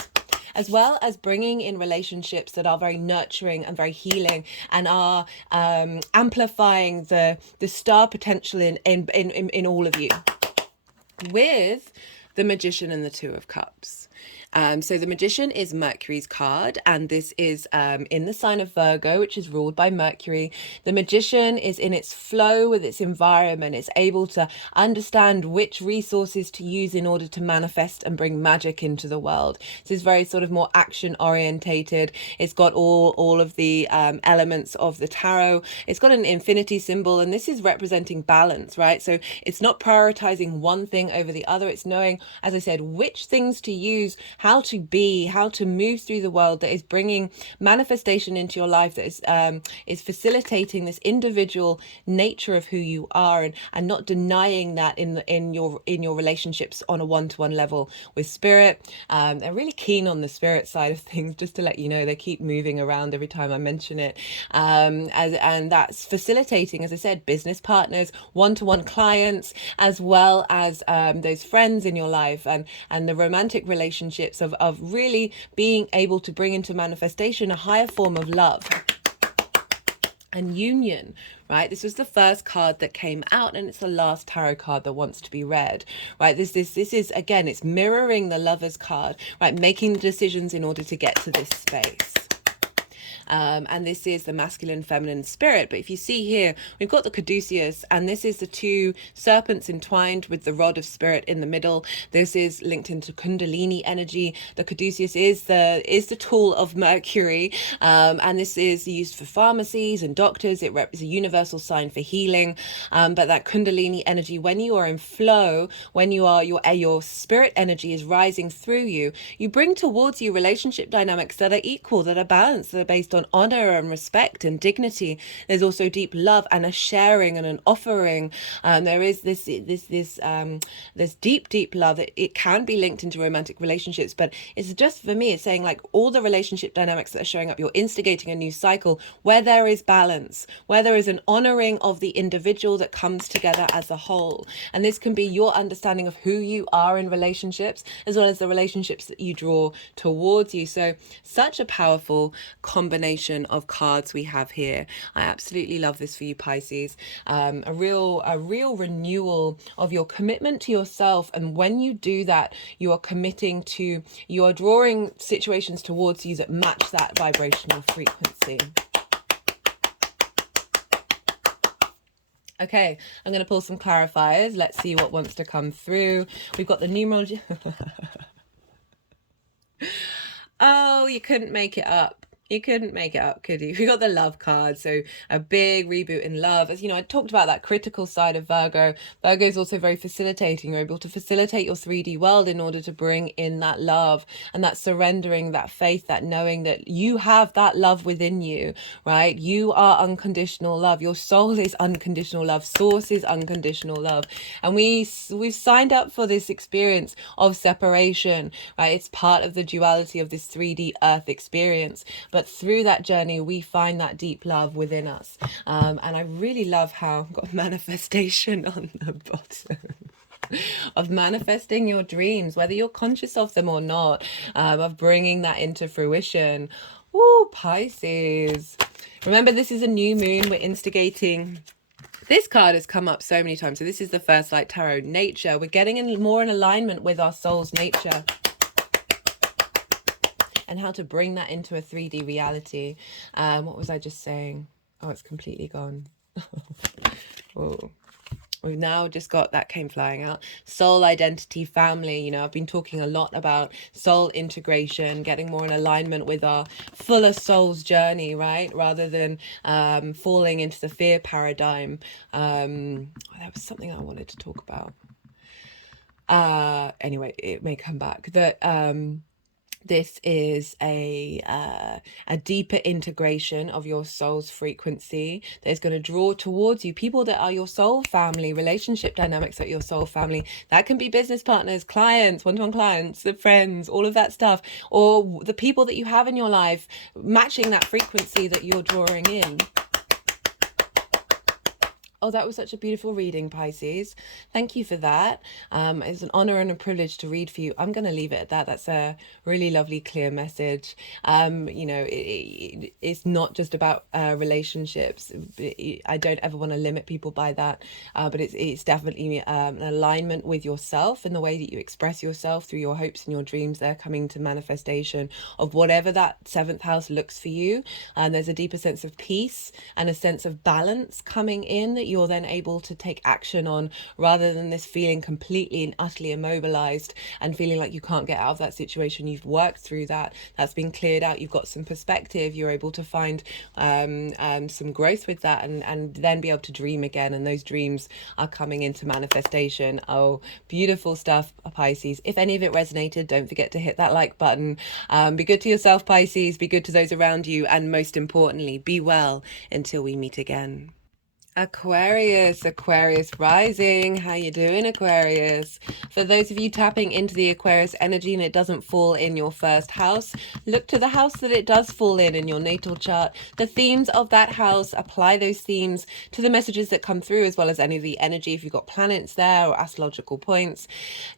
as well as bringing in relationships that are very nurturing and very healing and are amplifying the star potential in all of you, with the Magician and the Two of Cups. So the Magician is Mercury's card, and this is in the sign of Virgo, which is ruled by Mercury. The Magician is in its flow with its environment. It's able to understand which resources to use in order to manifest and bring magic into the world. So it's very sort of more action orientated. It's got all of the elements of the tarot. It's got an infinity symbol, and this is representing balance, right? So it's not prioritizing one thing over the other. It's knowing, as I said, which things to use, how to be, how to move through the world, that is bringing manifestation into your life, that is facilitating this individual nature of who you are, and not denying that in your relationships on a one-to-one level with spirit. They're really keen on the spirit side of things, just to let you know. They keep moving around every time I mention it, and that's facilitating, as I said, business partners, one-to-one clients, as well as those friends in your life, and the romantic relationships of really being able to bring into manifestation a higher form of love and union, right? This was the first card that came out, and it's the last tarot card that wants to be read, right? This is, again, it's mirroring the Lovers card, right? Making the decisions in order to get to this space. and this is the masculine, feminine spirit. But if you see here, we've got the caduceus, and this is the two serpents entwined with the rod of spirit in the middle. This is linked into kundalini energy. The caduceus is the tool of Mercury, and this is used for pharmacies and doctors. It represents a universal sign for healing. But that kundalini energy, when you are in flow, when you are your spirit energy is rising through you, you bring towards you relationship dynamics that are equal, that are balanced, that are based on honor and respect and dignity. There's also deep love and a sharing and an offering. There is this deep love. It can be linked into romantic relationships, but it's just, for me, it's saying like all the relationship dynamics that are showing up, you're instigating a new cycle where there is balance, where there is an honoring of the individual that comes together as a whole. And this can be your understanding of who you are in relationships, as well as the relationships that you draw towards you. So such a powerful combination of cards we have here. I absolutely love this for you, Pisces. A real renewal of your commitment to yourself. And when you do that, you are committing to, you are drawing situations towards you that match that vibrational frequency. Okay, I'm going to pull some clarifiers. Let's see what wants to come through. We've got the numerology. Oh, you couldn't make it up. You couldn't make it up, could you? We got the love card, so a big reboot in love. As you know, I talked about that critical side of Virgo. Virgo is also very facilitating. You're able to facilitate your 3D world in order to bring in that love and that surrendering, that faith, that knowing that you have that love within you, right? You are unconditional love. Your soul is unconditional love. Source is unconditional love. And we've signed up for this experience of separation, right? It's part of the duality of this 3D earth experience. But through that journey, we find that deep love within us. And I really love how I've got manifestation on the bottom. Of manifesting your dreams, whether you're conscious of them or not, of bringing that into fruition. Ooh, Pisces. Remember, this is a new moon. We're instigating. This card has come up so many times. So this is the First Light Tarot, nature. We're getting more in alignment with our soul's nature. And how to bring that into a 3D reality. What was I just saying? Oh, it's completely gone. Oh, we've now just got, that came flying out. Soul identity, family. You know, I've been talking a lot about soul integration, getting more in alignment with our fuller soul's journey, right? Rather than falling into the fear paradigm. There was something I wanted to talk about. Anyway, it may come back. That this is a deeper integration of your soul's frequency that is going to draw towards you people that are your soul family, relationship dynamics at your soul family. That can be business partners, clients, one-to-one clients, the friends, all of that stuff, or the people that you have in your life matching that frequency that you're drawing in. Oh, that was such a beautiful reading, Pisces. Thank you for that. It's an honor and a privilege to read for you. I'm going to leave it at that. That's a really lovely, clear message. You know, it's not just about relationships. I don't ever want to limit people by that. But it's definitely an alignment with yourself and the way that you express yourself through your hopes and your dreams. They're coming to manifestation of whatever that 7th house looks for you. And there's a deeper sense of peace and a sense of balance coming in that you're then able to take action on, rather than this feeling completely and utterly immobilized and feeling like you can't get out of that situation. You've worked through that. That's been cleared out. You've got some perspective. You're able to find some growth with that, and then be able to dream again. And those dreams are coming into manifestation. Oh, beautiful stuff, Pisces. If any of it resonated, don't forget to hit that like button. Be good to yourself, Pisces. Be good to those around you. And most importantly, be well until we meet again. Aquarius rising. How you doing, Aquarius? For those of you tapping into the Aquarius energy and it doesn't fall in your first house, look to the house that it does fall in your natal chart. The themes of that house, apply those themes to the messages that come through, as well as any of the energy, if you've got planets there or astrological points,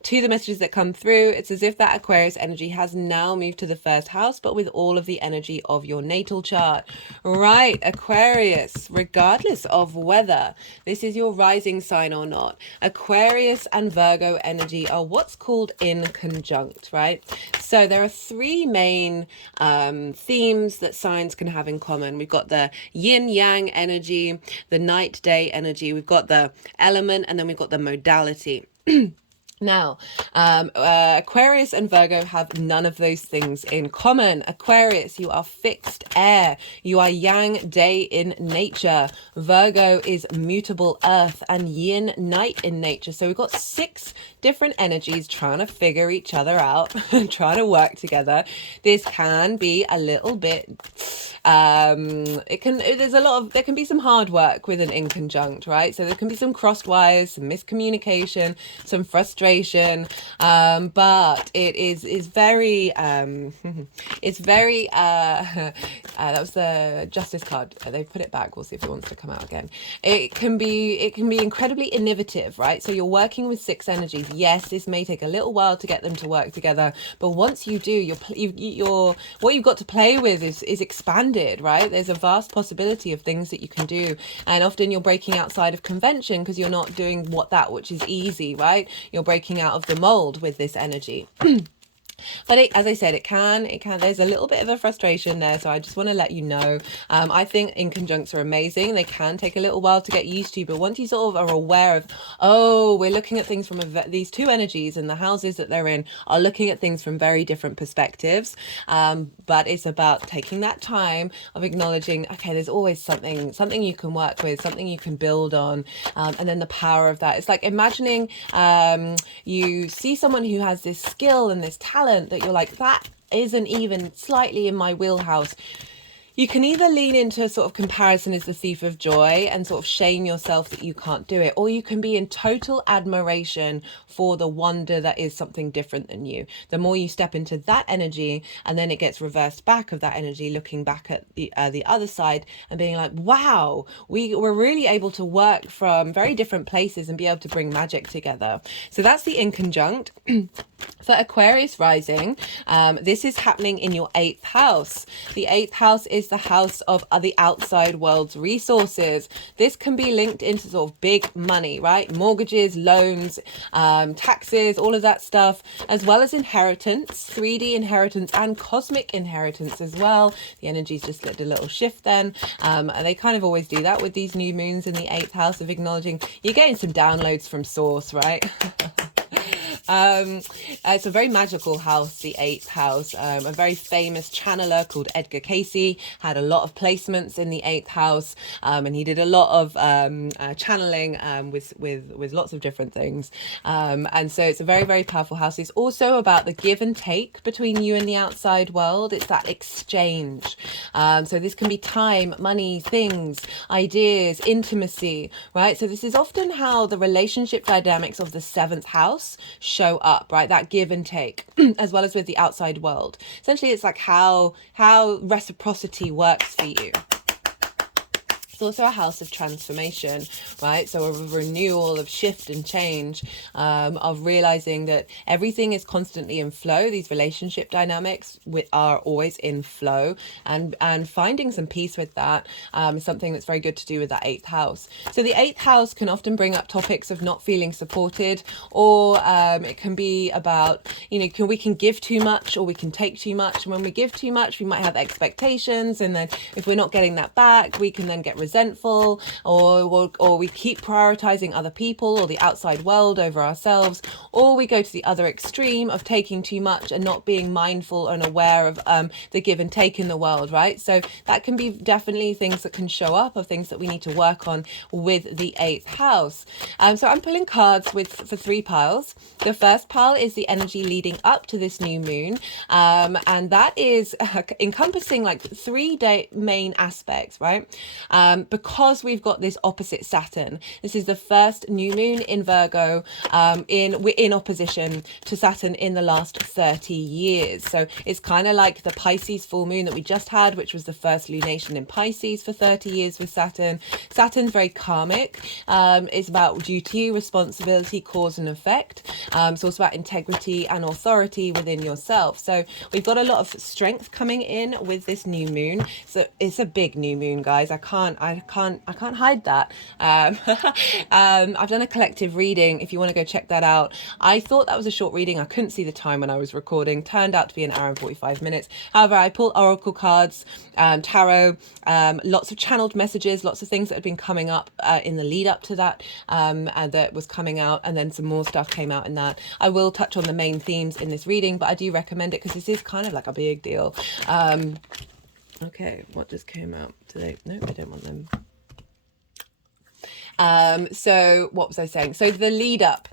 to the messages that come through. It's as if that Aquarius energy has now moved to the first house, but with all of the energy of your natal chart. Right, Aquarius, regardless of whether this is your rising sign or not, Aquarius and Virgo energy are what's called in conjunct, right? So there are three main themes that signs can have in common. We've got the yin yang energy, the night day energy, we've got the element, and then we've got the modality. Now, Aquarius and Virgo have none of those things in common. Aquarius, you are fixed air. You are yang, day in nature. Virgo is mutable earth and yin, night in nature. So we've got 6 different energies trying to figure each other out and trying to work together. This can be a little bit, there can be some hard work with an in conjunct, right? So there can be some crossed wires, some miscommunication, some frustration, but it is very it's very that was the justice card. They put it back. We'll see if it wants to come out again. It can be incredibly innovative, right? So you're working with 6 energies. Yes, this may take a little while to get them to work together, but once you do, you're what you've got to play with is expanded, right? There's a vast possibility of things that you can do, and often you're breaking outside of convention because you're not doing which is easy, right? You're breaking out of the mold with this energy. But as I said, it can, there's a little bit of a frustration there. So I just want to let you know, I think in conjuncts are amazing. They can take a little while to get used to, but once you sort of are aware of, oh, we're looking at things from these 2 energies, and the houses that they're in are looking at things from very different perspectives. But it's about taking that time of acknowledging, okay, there's always something you can work with, something you can build on. And then the power of that. It's like imagining, you see someone who has this skill and this talent that you're like, that isn't even slightly in my wheelhouse. You can either lean into sort of comparison is the thief of joy and sort of shame yourself that you can't do it, or you can be in total admiration for the wonder that is something different than you. The more you step into that energy, and then it gets reversed back of that energy, looking back at the other side and being like, wow, we're really able to work from very different places and be able to bring magic together. So that's the in conjunct. For Aquarius rising, this is happening in your 8th house. The 8th house is the house of the outside world's resources. This can be linked into sort of big money, right? Mortgages, loans, taxes, all of that stuff, as well as inheritance, 3D inheritance and cosmic inheritance as well. The energies just did a little shift then. And they kind of always do that with these new moons in the 8th house of acknowledging you're getting some downloads from source, right? It's a very magical house, the 8th house. A very famous channeler called Edgar Casey had a lot of placements in the 8th house, and he did a lot of channeling with lots of different things. And so it's a very, very powerful house. It's also about the give and take between you and the outside world. It's that exchange. So this can be time, money, things, ideas, intimacy, right? So this is often how the relationship dynamics of the 7th house show up, right? That give and take, as well as with the outside world. Essentially, it's like how reciprocity works for you. It's also a house of transformation, right? So a renewal, of shift and change, of realizing that everything is constantly in flow. These relationship dynamics are always in flow, and finding some peace with that is something that's very good to do with that 8th house. So the 8th house can often bring up topics of not feeling supported, or it can be about, we can give too much or we can take too much. And when we give too much, we might have expectations, and then if we're not getting that back, we can then get resentful, or we keep prioritizing other people or the outside world over ourselves, or we go to the other extreme of taking too much and not being mindful and aware of the give and take in the world, right? So that can be definitely things that can show up, of things that we need to work on with the 8th house. So I'm pulling cards for 3 piles. The first pile is the energy leading up to this new moon, and that is encompassing like 3 main aspects, right? Because we've got this opposite Saturn. This is the first new moon in Virgo, we're in opposition to Saturn in the last 30 years. So it's kind of like the Pisces full moon that we just had, which was the first lunation in Pisces for 30 years with Saturn. Saturn's very karmic. It's about duty, responsibility, cause and effect. It's also about integrity and authority within yourself. So we've got a lot of strength coming in with this new moon. So it's a big new moon, guys. I I can't hide that. I've done a collective reading. If you want to go check that out, I thought that was a short reading. I couldn't see the time when I was recording. Turned out to be an hour and 45 minutes. However, I pulled oracle cards, tarot, lots of channeled messages, lots of things that had been coming up in the lead up to that, and that was coming out, and then some more stuff came out in that. I will touch on the main themes in this reading, but I do recommend it because this is kind of like a big deal. Okay, what just came out today? No, I don't want them. So what was I saying? So the lead up.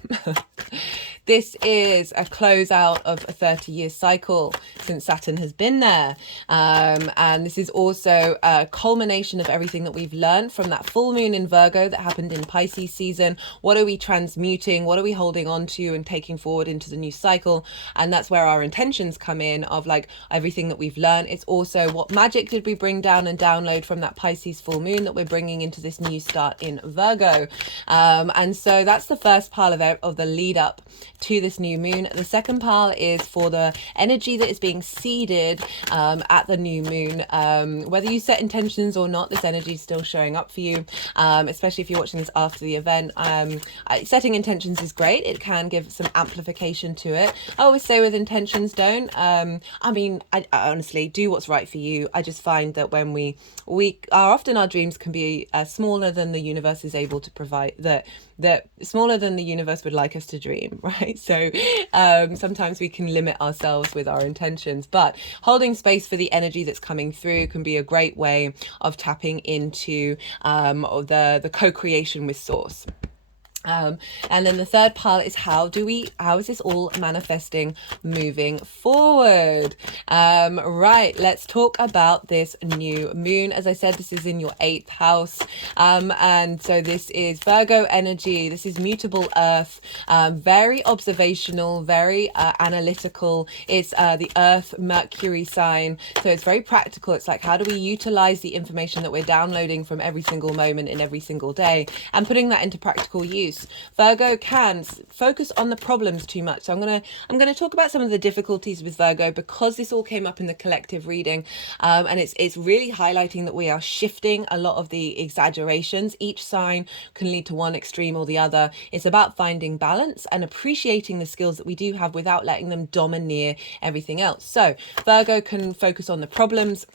This is a closeout of a 30-year cycle since Saturn has been there. And this is also a culmination of everything that we've learned from that full moon in Virgo that happened in Pisces season. What are we transmuting? What are we holding on to and taking forward into the new cycle? And that's where our intentions come in, of like everything that we've learned. It's also what magic did we bring down and download from that Pisces full moon that we're bringing into this new start in Virgo. And so that's the first part of the lead up to this new moon. The second pile is for the energy that is being seeded at the new moon. Whether you set intentions or not, this energy is still showing up for you, especially if you're watching this after the event. Setting intentions is great. It can give some amplification to it. I always say with intentions, don't. I honestly do what's right for you. I just find that when we are often, our dreams can be smaller than the universe is able to provide, that smaller than the universe would like us to dream, right? So sometimes we can limit ourselves with our intentions, but holding space for the energy that's coming through can be a great way of tapping into the co-creation with source. And then the third part is how is this all manifesting moving forward? Right, let's talk about this new moon. As I said, this is in your 8th house. And so this is Virgo energy. This is mutable earth, very observational, very analytical. It's the earth Mercury sign. So it's very practical. It's like, how do we utilize the information that we're downloading from every single moment in every single day and putting that into practical use? Virgo can focus on the problems too much. So I'm gonna talk about some of the difficulties with Virgo because this all came up in the collective reading, and it's really highlighting that we are shifting a lot of the exaggerations. Each sign can lead to one extreme or the other. It's about finding balance and appreciating the skills that we do have without letting them domineer everything else. So Virgo can focus on the problems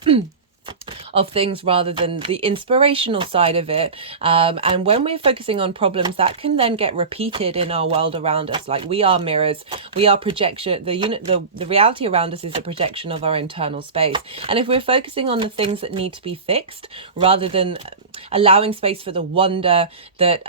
of things rather than the inspirational side of it, and when we're focusing on problems, that can then get repeated in our world around us. Like, we are mirrors, we are projection. The reality around us is a projection of our internal space, and if we're focusing on the things that need to be fixed rather than allowing space for the wonder that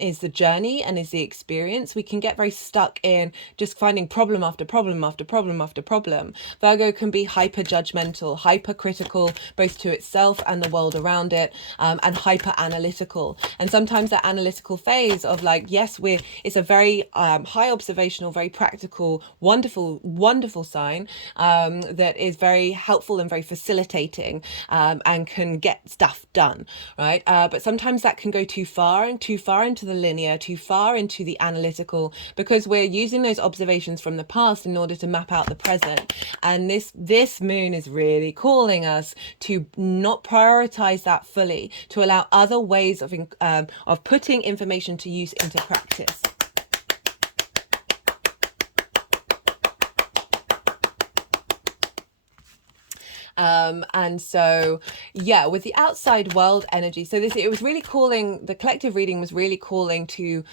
is the journey and is the experience, we can get very stuck in just finding problem after problem after problem after problem. Virgo can be hyper judgmental, hyper critical, both to itself and the world around it, and hyper analytical. And sometimes that analytical phase of like, yes, it's a very high observational, very practical, wonderful sign that is very helpful and very facilitating, and can get stuff done, right? But sometimes that can go too far into the linear, too far into the analytical, because we're using those observations from the past in order to map out the present. And this moon is really calling us to not prioritize that fully, to allow other ways of putting information to use into practice. And so, yeah, with the outside world energy, so it was really calling, the collective reading was really calling to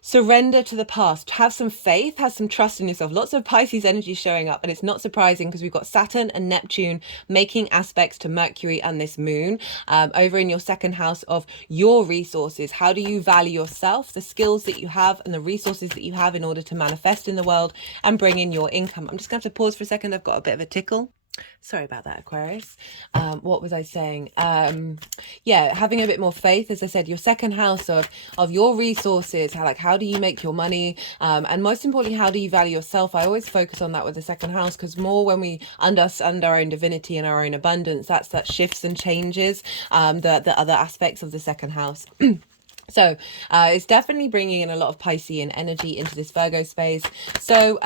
surrender to the past, have some faith, have some trust in yourself. Lots of Pisces energy showing up, and it's not surprising because we've got Saturn and Neptune making aspects to Mercury and this moon over in your 2nd house of your resources. How do you value yourself, the skills that you have and the resources that you have in order to manifest in the world and bring in your income? I'm just going to have to pause for a second. I've got a bit of a tickle. Sorry about that, Aquarius. What was I saying? Yeah, having a bit more faith, as I said, your 2nd house of your resources, how do you make your money? And most importantly, how do you value yourself? I always focus on that with the 2nd house, because more when we understand our own divinity and our own abundance, that shifts and changes the other aspects of the 2nd house. So it's definitely bringing in a lot of Piscean energy into this Virgo space. So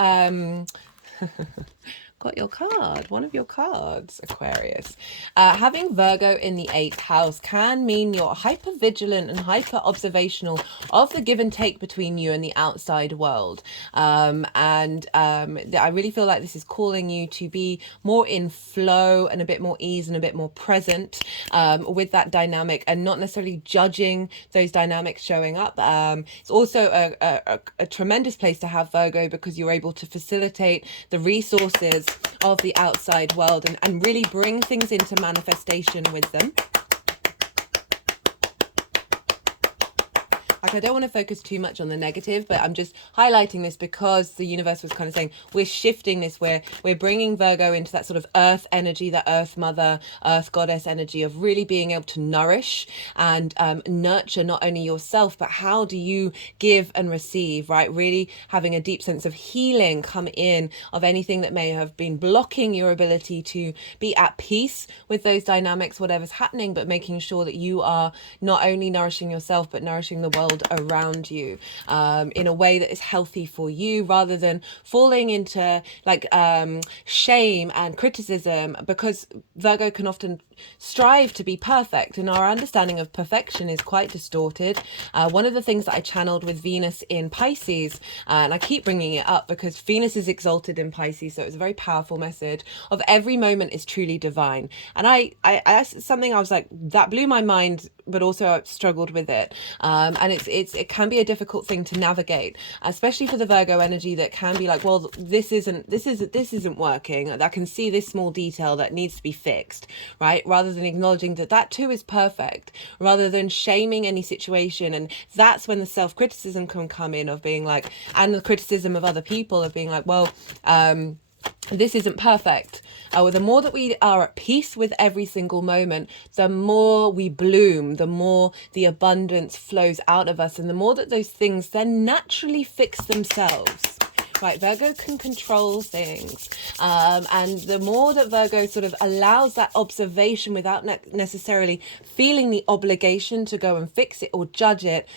got your card, one of your cards, Aquarius. Having Virgo in the 8th house can mean you're hyper vigilant and hyper observational of the give and take between you and the outside world. I really feel like this is calling you to be more in flow and a bit more ease and a bit more present with that dynamic, and not necessarily judging those dynamics showing up. It's also a tremendous place to have Virgo, because you're able to facilitate the resources of the outside world and really bring things into manifestation with them. Like, I don't want to focus too much on the negative, but I'm just highlighting this because the universe was kind of saying we're shifting this, where we're bringing Virgo into that sort of earth energy, that earth mother, earth goddess energy of really being able to nourish and nurture not only yourself, but how do you give and receive, right? Really having a deep sense of healing come in of anything that may have been blocking your ability to be at peace with those dynamics, whatever's happening, but making sure that you are not only nourishing yourself, but nourishing the world around you in a way that is healthy for you, rather than falling into like shame and criticism, because Virgo can often strive to be perfect, and our understanding of perfection is quite distorted. One of the things that I channeled with Venus in Pisces, and I keep bringing it up because Venus is exalted in Pisces, so it's a very powerful message of every moment is truly divine. And I something I was like, that blew my mind, but also I struggled with it. And it can be a difficult thing to navigate, especially for the Virgo energy that can be like, well, this isn't working. I can see this small detail that needs to be fixed, right? Rather than acknowledging that too is perfect, rather than shaming any situation. And that's when the self-criticism can come in of being like, and the criticism of other people of being like, well, this isn't perfect. The more that we are at peace with every single moment, the more we bloom, the more the abundance flows out of us, and the more that those things then naturally fix themselves. Right, Virgo can control things, and the more that Virgo sort of allows that observation without necessarily feeling the obligation to go and fix it or judge it,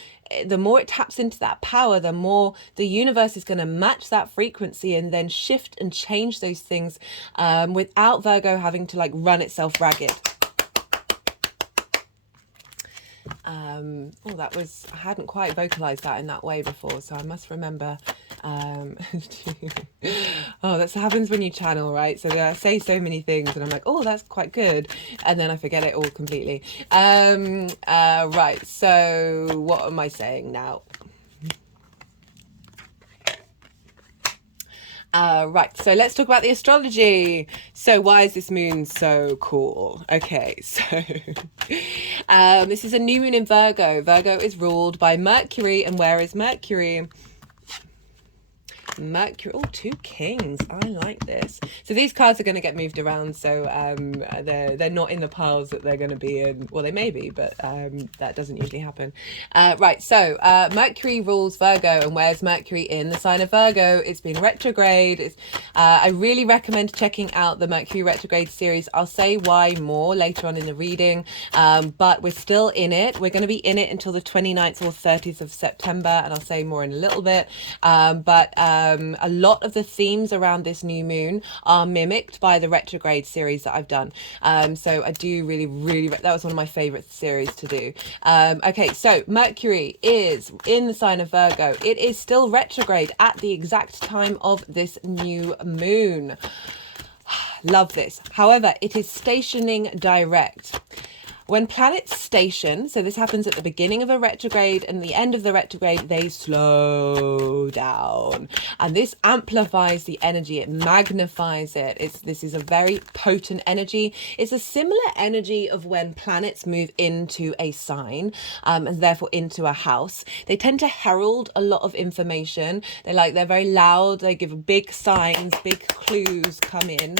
the more it taps into that power, the more the universe is going to match that frequency and then shift and change those things without Virgo having to like run itself ragged. I hadn't quite vocalized that in that way before, so I must remember that happens when you channel, right? So I say so many things and I'm like, oh, that's quite good, and then I forget it all completely. Right, so what am I saying now? Right, so let's talk about the astrology. So why is this moon so cool? Okay, so this is a new moon in Virgo. Virgo is ruled by Mercury, and where is Mercury? Mercury, oh, 2 kings. I like this. So these cards are going to get moved around, so they're not in the piles that they're going to be in. Well, they may be, but that doesn't usually happen. Right, so Mercury rules Virgo, and where's Mercury in the sign of Virgo? It's been retrograde. I really recommend checking out the Mercury retrograde series. I'll say why more later on in the reading, but we're still in it. We're going to be in it until the 29th or 30th of September, and I'll say more in a little bit. A lot of the themes around this new moon are mimicked by the retrograde series that I've done. So I do really, that was one of my favorite series to do. Okay, so Mercury is in the sign of Virgo. It is still retrograde at the exact time of this new moon. Love this. However, it is stationing direct. When planets station, so this happens at the beginning of a retrograde and the end of the retrograde, they slow down. And this amplifies the energy, it magnifies it. This is a very potent energy. It's a similar energy of when planets move into a sign, and therefore into a house. They tend to herald a lot of information. They're very loud, they give big signs, big clues come in.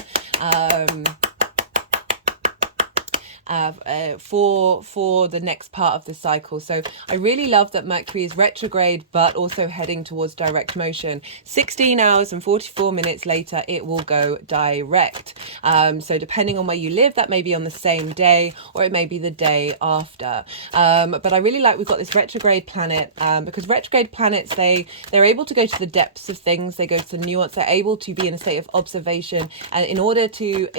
for the next part of the cycle. So I really love that Mercury is retrograde, but also heading towards direct motion. 16 hours and 44 minutes later, it will go direct. So depending on where you live, that may be on the same day, or it may be the day after. But I really like we've got this retrograde planet, because retrograde planets, they're able to go to the depths of things. They go to the nuance. They're able to be in a state of observation, and in order to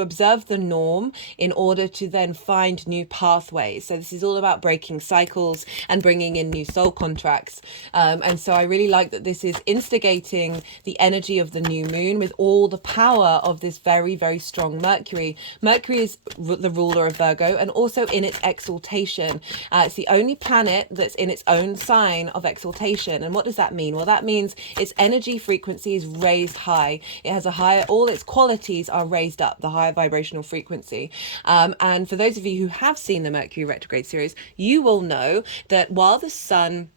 observe the norm, in order to then find new pathways. So this is all about breaking cycles and bringing in new soul contracts. And so I really like that this is instigating the energy of the new moon with all the power of this very, very strong Mercury. Mercury is the ruler of Virgo, and also in its exaltation. It's the only planet that's in its own sign of exaltation. And what does that mean? Well, that means its energy frequency is raised high. It has a higher, all its qualities are raised up, the higher vibrational frequency. And for those of you who have seen the Mercury retrograde series, you will know that while the sun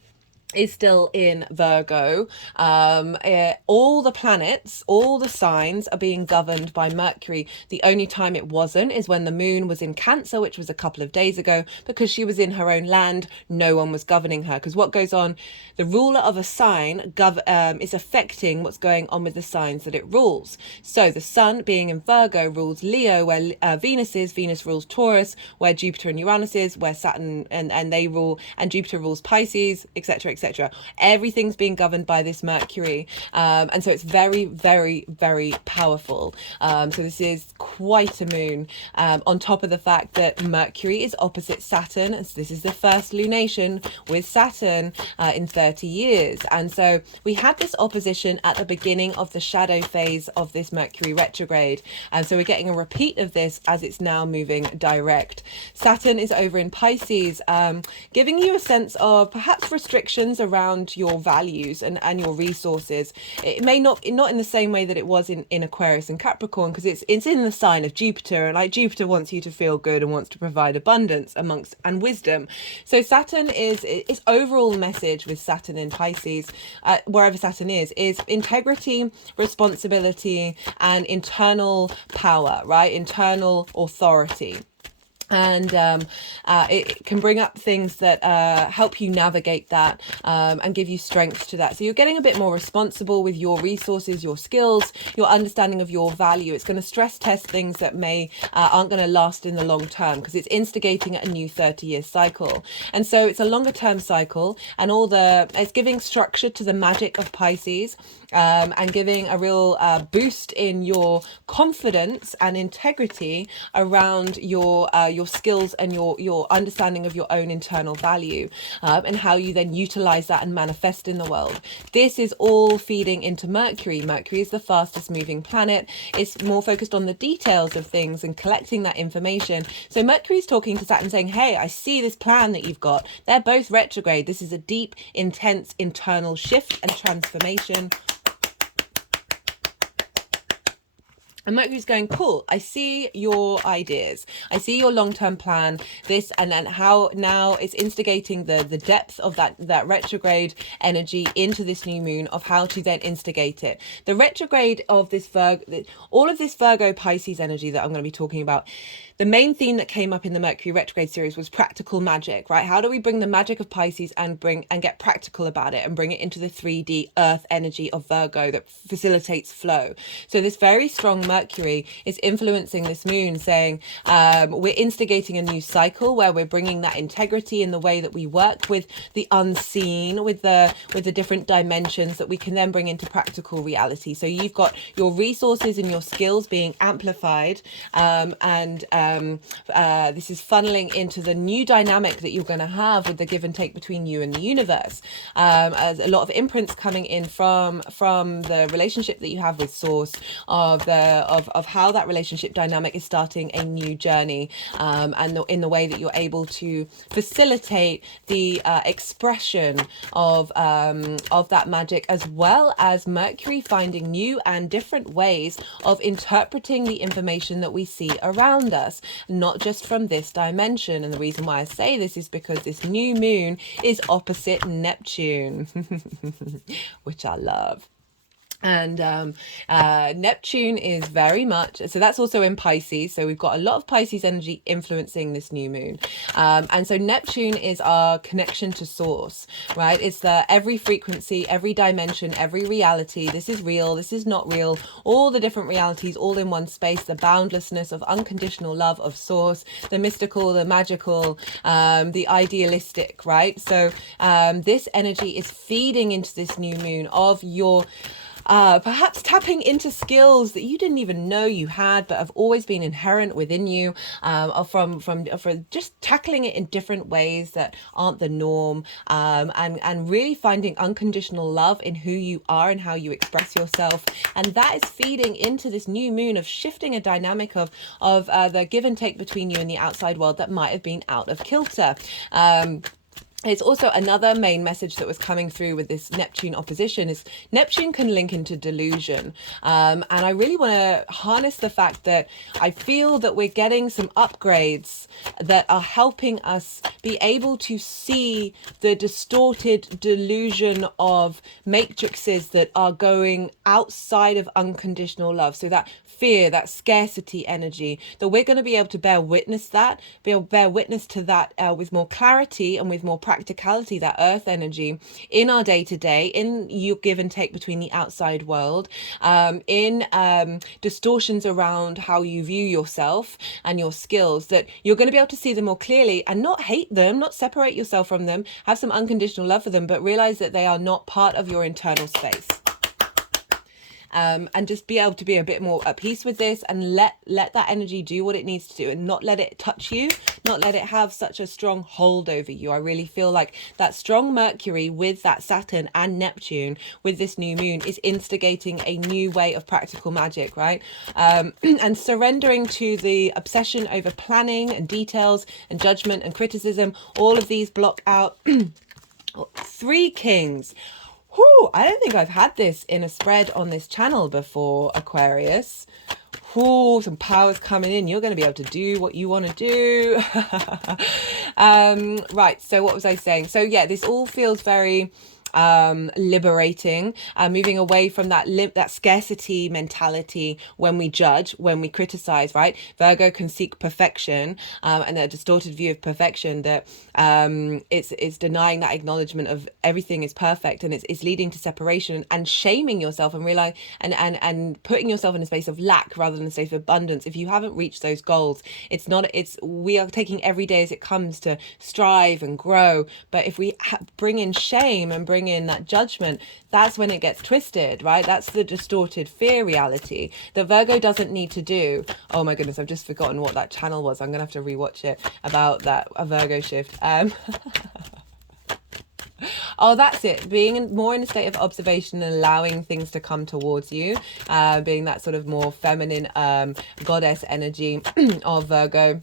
is still in Virgo, all the planets, all the signs are being governed by Mercury. The only time it wasn't is when the moon was in Cancer, which was a couple of days ago, because she was in her own land. No one was governing her, because what goes on, the ruler of a sign is affecting what's going on with the signs that it rules. So the sun being in Virgo rules Leo, where Venus is. Venus rules Taurus, where Jupiter and Uranus is, where Saturn and they rule, and Jupiter rules Pisces, etc., etc. Everything's being governed by this Mercury, and so it's very, very, very powerful. So this is quite a moon, on top of the fact that Mercury is opposite Saturn, and so this is the first lunation with Saturn in 30 years. And so we had this opposition at the beginning of the shadow phase of this Mercury retrograde, and so we're getting a repeat of this as it's now moving direct. Saturn is over in Pisces, giving you a sense of perhaps restrictions around your values and your resources. It may not in the same way that it was in Aquarius and Capricorn, because it's in the sign of Jupiter, and like Jupiter wants you to feel good and wants to provide abundance and wisdom. So Saturn is its overall message with Saturn in Pisces, wherever Saturn is integrity, responsibility, and internal power, right? Internal authority. And it can bring up things that help you navigate that, and give you strength to that. So you're getting a bit more responsible with your resources, your skills, your understanding of your value. It's going to stress test things that aren't going to last in the long term, because it's instigating a new 30-year cycle. And so it's a longer term cycle, and it's giving structure to the magic of Pisces, and giving a real boost in your confidence and integrity around your skills and your understanding of your own internal value, and how you then utilize that and manifest in the world. This is all feeding into Mercury. Mercury is the fastest moving planet. It's more focused on the details of things and collecting that information. So Mercury is talking to Saturn saying, hey, I see this plan that you've got. They're both retrograde. This is a deep, intense internal shift and transformation. And Mercury's going, cool, I see your ideas. I see your long-term plan, this, and then how now it's instigating the depth of that retrograde energy into this new moon, of how to then instigate it. The retrograde of this all of this Virgo Pisces energy that I'm going to be talking about, the main theme that came up in the Mercury retrograde series was practical magic, right? How do we bring the magic of Pisces and get practical about it and bring it into the 3D earth energy of Virgo that facilitates flow? So this very strong Mercury is influencing this moon, saying we're instigating a new cycle where we're bringing that integrity in the way that we work with the unseen, with the different dimensions that we can then bring into practical reality. So you've got your resources and your skills being amplified, and this is funneling into the new dynamic that you're going to have with the give and take between you and the universe. As a lot of imprints coming in from the relationship that you have with Source, of how that relationship dynamic is starting a new journey, and in the way that you're able to facilitate the expression of that magic, as well as Mercury finding new and different ways of interpreting the information that we see around us, not just from this dimension. And the reason why I say this is because this new moon is opposite Neptune, which I love. And Neptune is very much, so that's also in Pisces, so we've got a lot of Pisces energy influencing this new moon. And so Neptune is our connection to source, right? It's the every frequency, every dimension, every reality. This is real, this is not real, all the different realities all in one space, the boundlessness of unconditional love of source, the mystical, the magical, the idealistic, right? So this energy is feeding into this new moon of your perhaps tapping into skills that you didn't even know you had, but have always been inherent within you, from just tackling it in different ways that aren't the norm, and really finding unconditional love in who you are and how you express yourself. And that is feeding into this new moon of shifting a dynamic of the give and take between you and the outside world that might have been out of kilter. It's also another main message that was coming through with this Neptune opposition is Neptune can link into delusion. And I really want to harness the fact that I feel that we're getting some upgrades that are helping us be able to see the distorted delusion of matrices that are going outside of unconditional love. So that fear, that scarcity energy, that we're going to be able to bear witness to that with more clarity and with more practicality, that earth energy in our day-to-day, in you give and take between the outside world, in distortions around how you view yourself and your skills, that you're going to be able to see them more clearly and not hate them, not separate yourself from them, have some unconditional love for them, but realize that they are not part of your internal space. And just be able to be a bit more at peace with this and let that energy do what it needs to do and not let it touch you, not let it have such a strong hold over you. I really feel like that strong Mercury with that Saturn and Neptune with this new moon is instigating a new way of practical magic, right? And surrendering to the obsession over planning and details and judgment and criticism. All of these block out. Three Kings. Whew, I don't think I've had this in a spread on this channel before, Aquarius. Whew, some power's coming in. You're going to be able to do what you want to do. Right, so what was I saying? So yeah, this all feels very liberating, moving away from that scarcity mentality when we judge, when we criticize, right? Virgo can seek perfection, and a distorted view of perfection that it's denying that acknowledgement of everything is perfect, and it's leading to separation and shaming yourself and realize and putting yourself in a space of lack rather than a space of abundance. If you haven't reached those goals, we are taking every day as it comes to strive and grow. But if we bring in shame and bring in that judgment, that's when it gets twisted, right? That's the distorted fear reality that Virgo doesn't need to do. Oh my goodness, I've just forgotten what that channel was. I'm gonna have to rewatch it about that, a Virgo shift. Oh, that's it. Being more in a state of observation and allowing things to come towards you, being that sort of more feminine goddess energy of Virgo.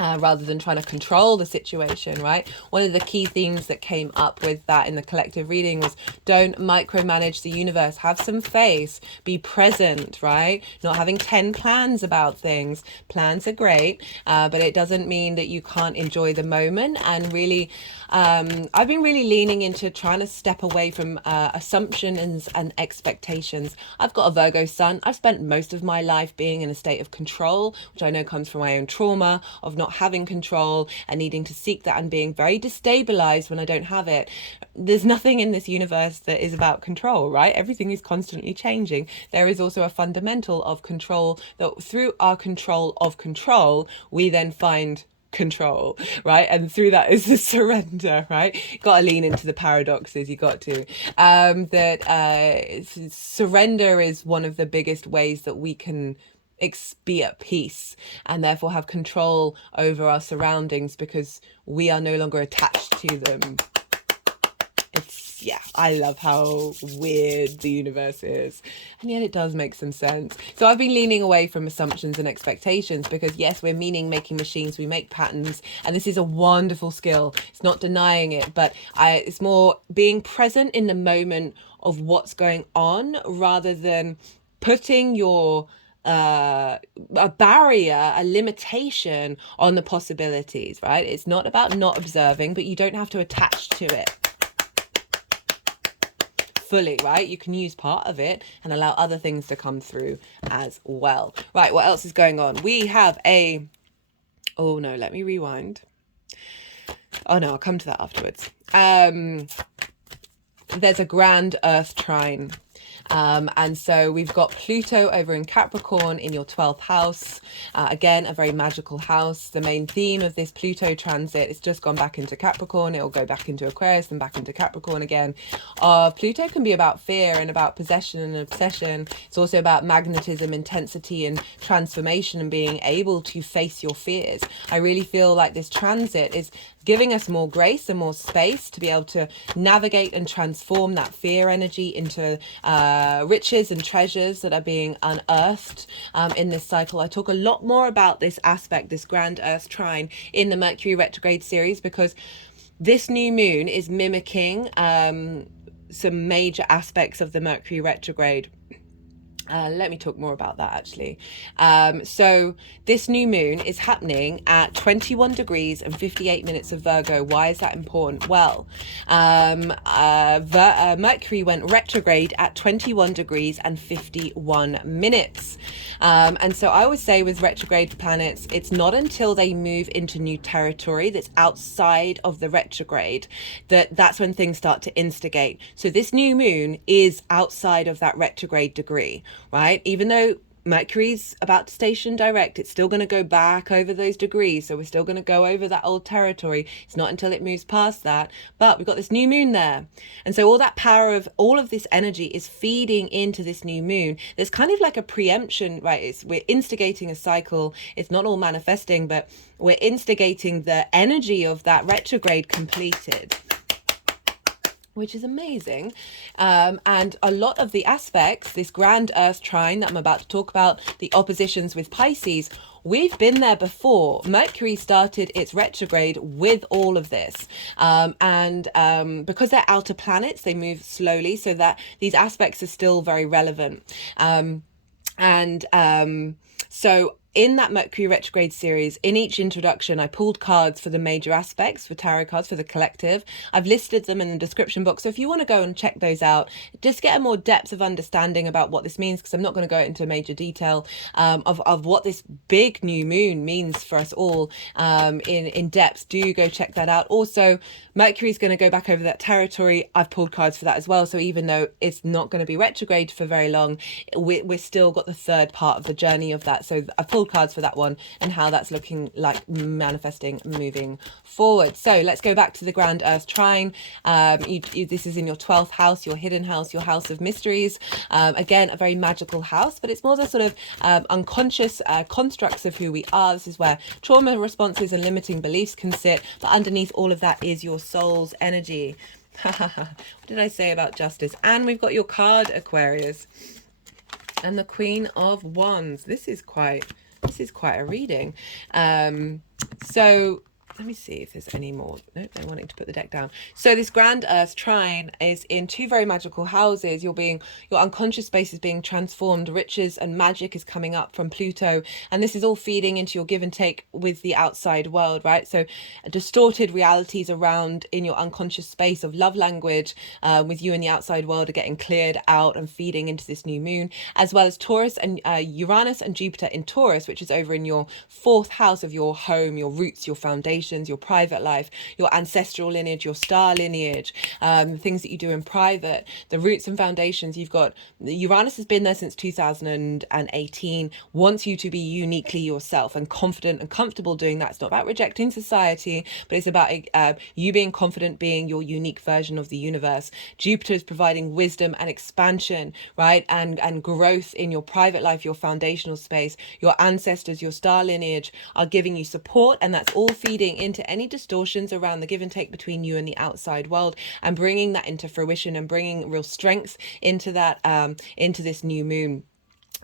Rather than trying to control the situation, right? One of the key themes that came up with that in the collective reading was don't micromanage the universe. Have some faith. Be present, right? Not having 10 plans about things. Plans are great, but it doesn't mean that you can't enjoy the moment. And really, I've been really leaning into trying to step away from assumptions and expectations. I've got a Virgo sun. I've spent most of my life being in a state of control, which I know comes from my own trauma of not having control and needing to seek that and being very destabilized when I don't have it. There's nothing in this universe that is about control, right? Everything is constantly changing. There is also a fundamental of control that through our control of control, we then find control, right? And through that is the surrender, right? Got to lean into the paradoxes. You got to surrender is one of the biggest ways that we can be at peace and therefore have control over our surroundings because we are no longer attached to them. Yeah, I love how weird the universe is, and yet it does make some sense. So I've been leaning away from assumptions and expectations because yes, we're meaning making machines, we make patterns, and this is a wonderful skill. It's not denying it, but it's more being present in the moment of what's going on rather than putting your a barrier, a limitation on the possibilities, right? It's not about not observing, but you don't have to attach to it. fully, right? You can use part of it and allow other things to come through as well. Right, what else is going on? We have a, oh no, let me rewind. Oh no, I'll come to that afterwards. There's a grand Earth trine. And so we've got Pluto over in Capricorn in your 12th house. Again, a very magical house. The main theme of this Pluto transit, it's just gone back into Capricorn. It'll go back into Aquarius and back into Capricorn again. Pluto can be about fear and about possession and obsession. It's also about magnetism, intensity, and transformation, and being able to face your fears. I really feel like this transit is giving us more grace and more space to be able to navigate and transform that fear energy into riches and treasures that are being unearthed in this cycle. I talk a lot more about this aspect, this grand Earth trine, in the Mercury retrograde series, because this new moon is mimicking some major aspects of the Mercury retrograde. Let me talk more about that actually. So this new moon is happening at 21 degrees and 58 minutes of Virgo. Why is that important? Well, Mercury went retrograde at 21 degrees and 51 minutes. And so I always say with retrograde planets, it's not until they move into new territory that's outside of the retrograde that's when things start to instigate. So this new moon is outside of that retrograde degree, right? Even though Mercury's about to station direct, it's still going to go back over those degrees. So we're still going to go over that old territory. It's not until it moves past that. But we've got this new moon there. And so all that power of all of this energy is feeding into this new moon. There's kind of like a preemption, right? We're instigating a cycle. It's not all manifesting, but we're instigating the energy of that retrograde completed, which is amazing. And a lot of the aspects, this grand Earth trine that I'm about to talk about, the oppositions with Pisces, we've been there before. Mercury started its retrograde with all of this. Because they're outer planets, they move slowly, so that these aspects are still very relevant. So in that Mercury retrograde series, in each introduction, I pulled cards for the major aspects, for tarot cards, for the collective. I've listed them in the description box. So if you want to go and check those out, just get a more depth of understanding about what this means, because I'm not going to go into major detail of what this big new moon means for us all in depth. Do go check that out. Also, Mercury's going to go back over that territory. I've pulled cards for that as well. So even though it's not going to be retrograde for very long, we're still got the third part of the journey of that. So I've pulled cards for that one and how that's looking like manifesting moving forward. So let's go back to the grand Earth trine. This is in your 12th house, your hidden house, your house of mysteries. Again, a very magical house, but it's more the sort of unconscious constructs of who we are. This is where trauma responses and limiting beliefs can sit, but underneath all of that is your soul's energy. What did I say about justice? And we've got your card, Aquarius, and the Queen of Wands. This is quite a reading. So let me see if there's any more. Nope, they're wanting to put the deck down. So this grand Earth trine is in two very magical houses. Your unconscious space is being transformed. Riches and magic is coming up from Pluto. And this is all feeding into your give and take with the outside world, right? So distorted realities around in your unconscious space of love language with you and the outside world are getting cleared out and feeding into this new moon, as well as Taurus and Uranus and Jupiter in Taurus, which is over in your 4th house of your home, your roots, your foundation, your private life, your ancestral lineage, your star lineage, the things that you do in private, the roots and foundations. You've got Uranus has been there since 2018, wants you to be uniquely yourself and confident and comfortable doing that. It's not about rejecting society, but it's about you being confident, being your unique version of the universe. Jupiter is providing wisdom and expansion, right? And growth in your private life, your foundational space. Your ancestors, your star lineage are giving you support, and that's all feeding into any distortions around the give and take between you and the outside world, and bringing that into fruition and bringing real strength into that into this new moon.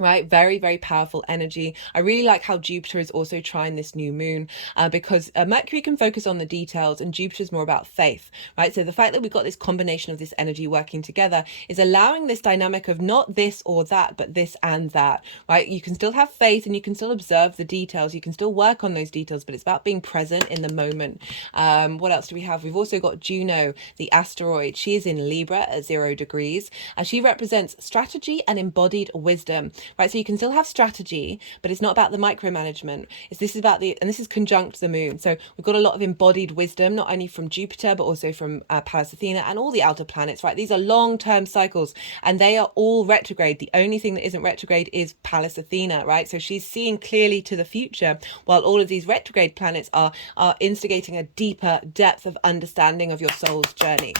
Right, very, very powerful energy. I really like how Jupiter is also trying this new moon, because Mercury can focus on the details and Jupiter's more about faith, right? So the fact that we've got this combination of this energy working together is allowing this dynamic of not this or that, but this and that, right? You can still have faith and you can still observe the details. You can still work on those details, but it's about being present in the moment. What else do we have? We've also got Juno, the asteroid. She is in Libra at 0 degrees, and she represents strategy and embodied wisdom. Right, so you can still have strategy, but it's not about the micromanagement. This is about and this is conjunct the moon. So we've got a lot of embodied wisdom, not only from Jupiter, but also from Pallas Athena and all the outer planets, right? These are long-term cycles and they are all retrograde. The only thing that isn't retrograde is Pallas Athena, right? So she's seeing clearly to the future, while all of these retrograde planets are instigating a deeper depth of understanding of your soul's journey.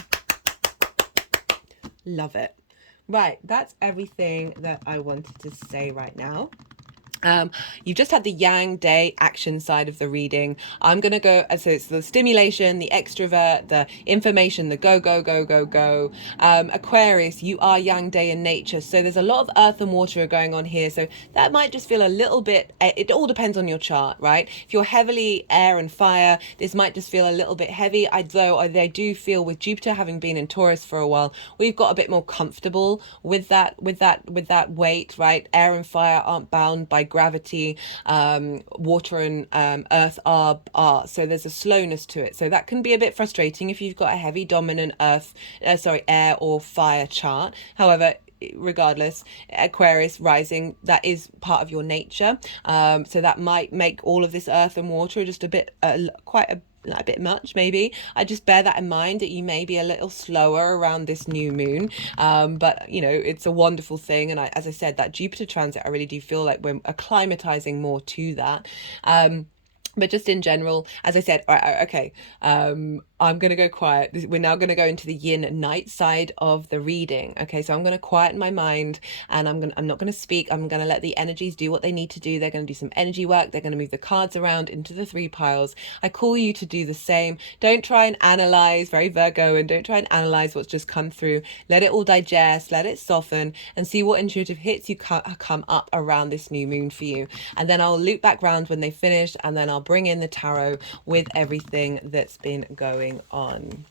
Love it. Right, that's everything that I wanted to say right now. You've just had the Yang Day action side of the reading. I'm going to go, so it's the stimulation, the extrovert, the information, the go, go, go, go, go. Aquarius, you are Yang Day in nature. So there's a lot of earth and water going on here. So that might just feel a little bit, it all depends on your chart, right? If you're heavily air and fire, this might just feel a little bit heavy. Though I do feel with Jupiter having been in Taurus for a while, we've got a bit more comfortable with that weight, right? Air and fire aren't bound by gravity. Water and earth are, so there's a slowness to it, so that can be a bit frustrating if you've got a heavy dominant air or fire chart. However, regardless, Aquarius rising, that is part of your nature, so that might make all of this earth and water just a bit a bit much. Maybe I just bear that in mind, that you may be a little slower around this new moon, but you know, it's a wonderful thing. And as I said, that Jupiter transit, I really do feel like we're acclimatizing more to that. But just in general, as I said, okay, I'm going to go quiet. We're now going to go into the yin and night side of the reading. Okay, so I'm going to quieten my mind and I'm not going to speak. I'm going to let the energies do what they need to do. They're going to do some energy work. They're going to move the cards around into the 3 piles. I call you to do the same. Don't try and analyze, very Virgo, and don't try and analyze what's just come through. Let it all digest, let it soften, and see what intuitive hits you come up around this new moon for you. And then I'll loop back round when they finish, and then I'll bring in the tarot with everything that's been going on.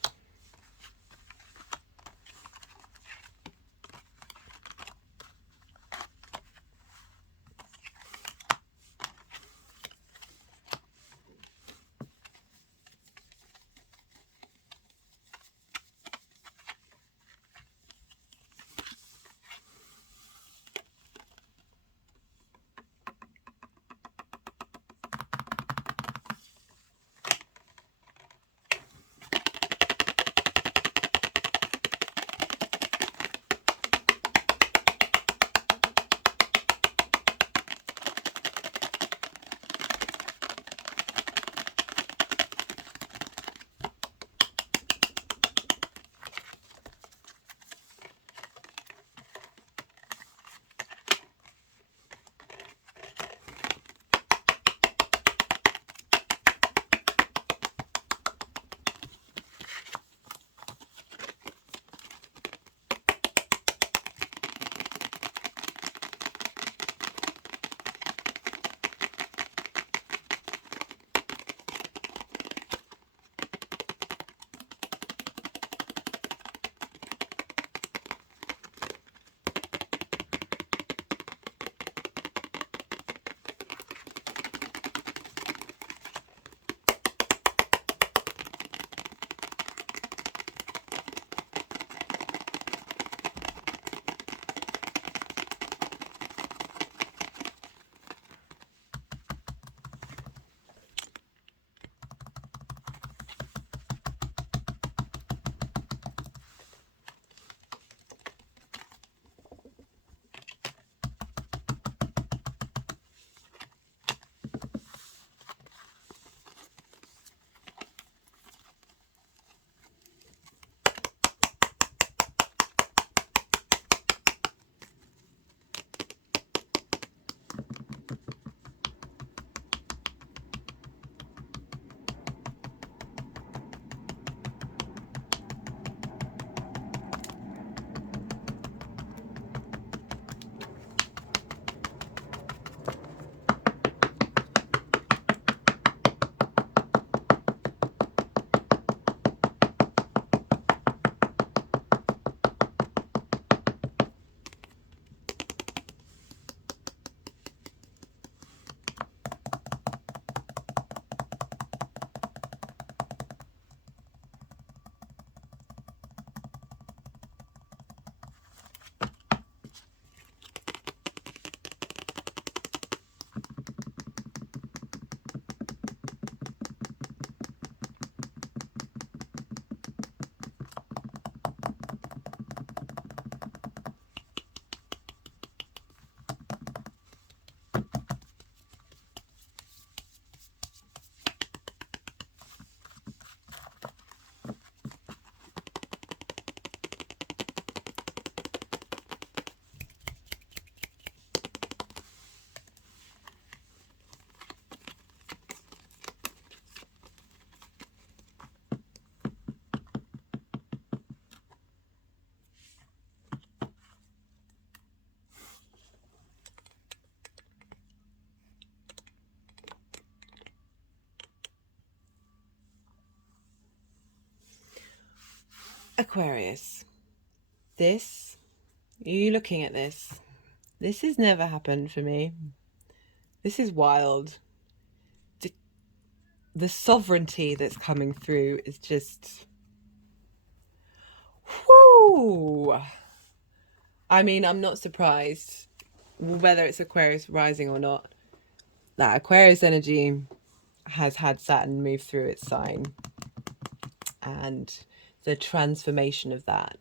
Aquarius, you looking at this? This has never happened for me. This is wild. The sovereignty that's coming through is just, whoo. I mean, I'm not surprised, whether it's Aquarius rising or not, that Aquarius energy has had Saturn move through its sign, and the transformation of that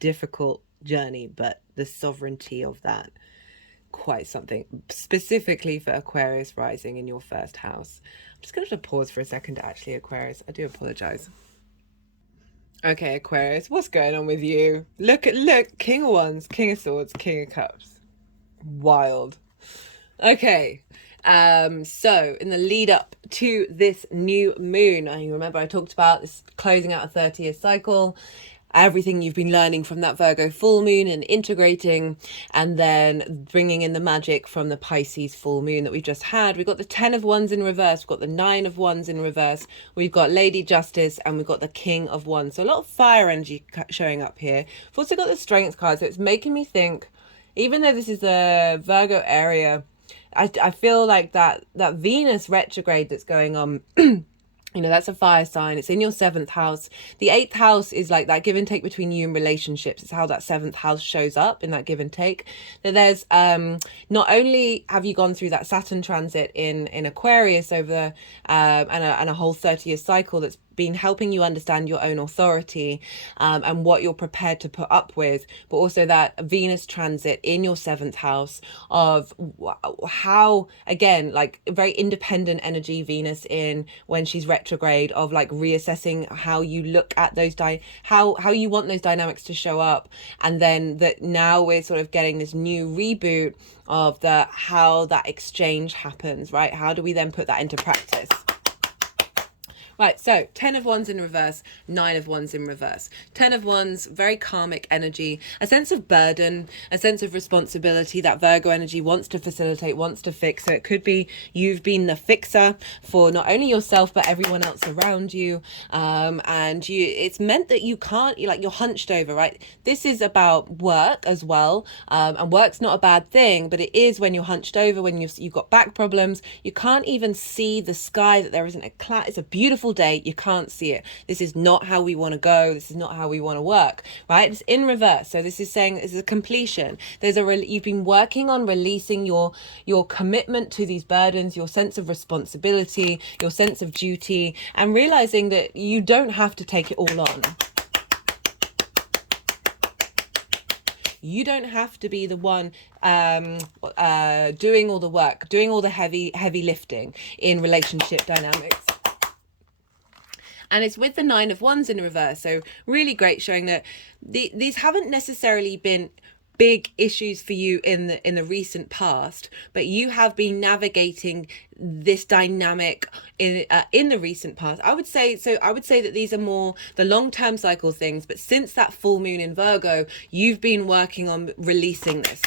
difficult journey, but the sovereignty of that, quite something, specifically for Aquarius rising in your first house. I'm just going to pause for a second, actually, Aquarius. I do apologize. Okay, Aquarius, what's going on with you? Look, King of Wands, King of Swords, King of Cups. Wild. Okay, so in the lead up to this new moon, you remember I talked about this closing out a 30-year cycle, everything you've been learning from that Virgo full moon and integrating, and then bringing in the magic from the Pisces full moon that we just had. We've got the 10 of Wands in reverse, we've got the 9 of Wands in reverse, we've got Lady Justice, and we've got the King of Wands. So a lot of fire energy showing up here. We've also got the Strength card, so it's making me think, even though this is the Virgo area, I feel like that Venus retrograde that's going on, you know, that's a fire sign. It's in your 7th house. The 8th house is like that give and take between you and relationships. It's how that 7th house shows up in that give and take. That there's not only have you gone through that Saturn transit in Aquarius over and a whole 30-year cycle that's been helping you understand your own authority and what you're prepared to put up with, but also that Venus transit in your 7th house of how, again, like very independent energy, Venus in when she's retrograde, of like reassessing how you look at those how you want those dynamics to show up. And then that now we're sort of getting this new reboot of how that exchange happens, right? How do we then put that into practice? Right, so 10 of Wands in reverse, 9 of Wands in reverse. 10 of Wands, very karmic energy, a sense of burden, a sense of responsibility that Virgo energy wants to facilitate, wants to fix. So it could be you've been the fixer for not only yourself, but everyone else around you. It's meant that you can't, you're hunched over, right? This is about work as well. And work's not a bad thing, but it is when you're hunched over, when you've got back problems, you can't even see the sky, that there isn't a cloud. It's a beautiful day, you can't see it. This is not how we want to go. This is not how we want to work, right? It's in reverse. So this is saying this is a completion. You've been working on releasing your commitment to these burdens, your sense of responsibility, your sense of duty, and realizing that you don't have to take it all on. You don't have to be the one doing all the work, doing all the heavy lifting in relationship dynamics. And it's with the 9 of Wands in reverse. So really great, showing that these haven't necessarily been big issues for you in the recent past, but you have been navigating this dynamic in the recent past. I would say that these are more the long-term cycle things, but since that full moon in Virgo, you've been working on releasing this.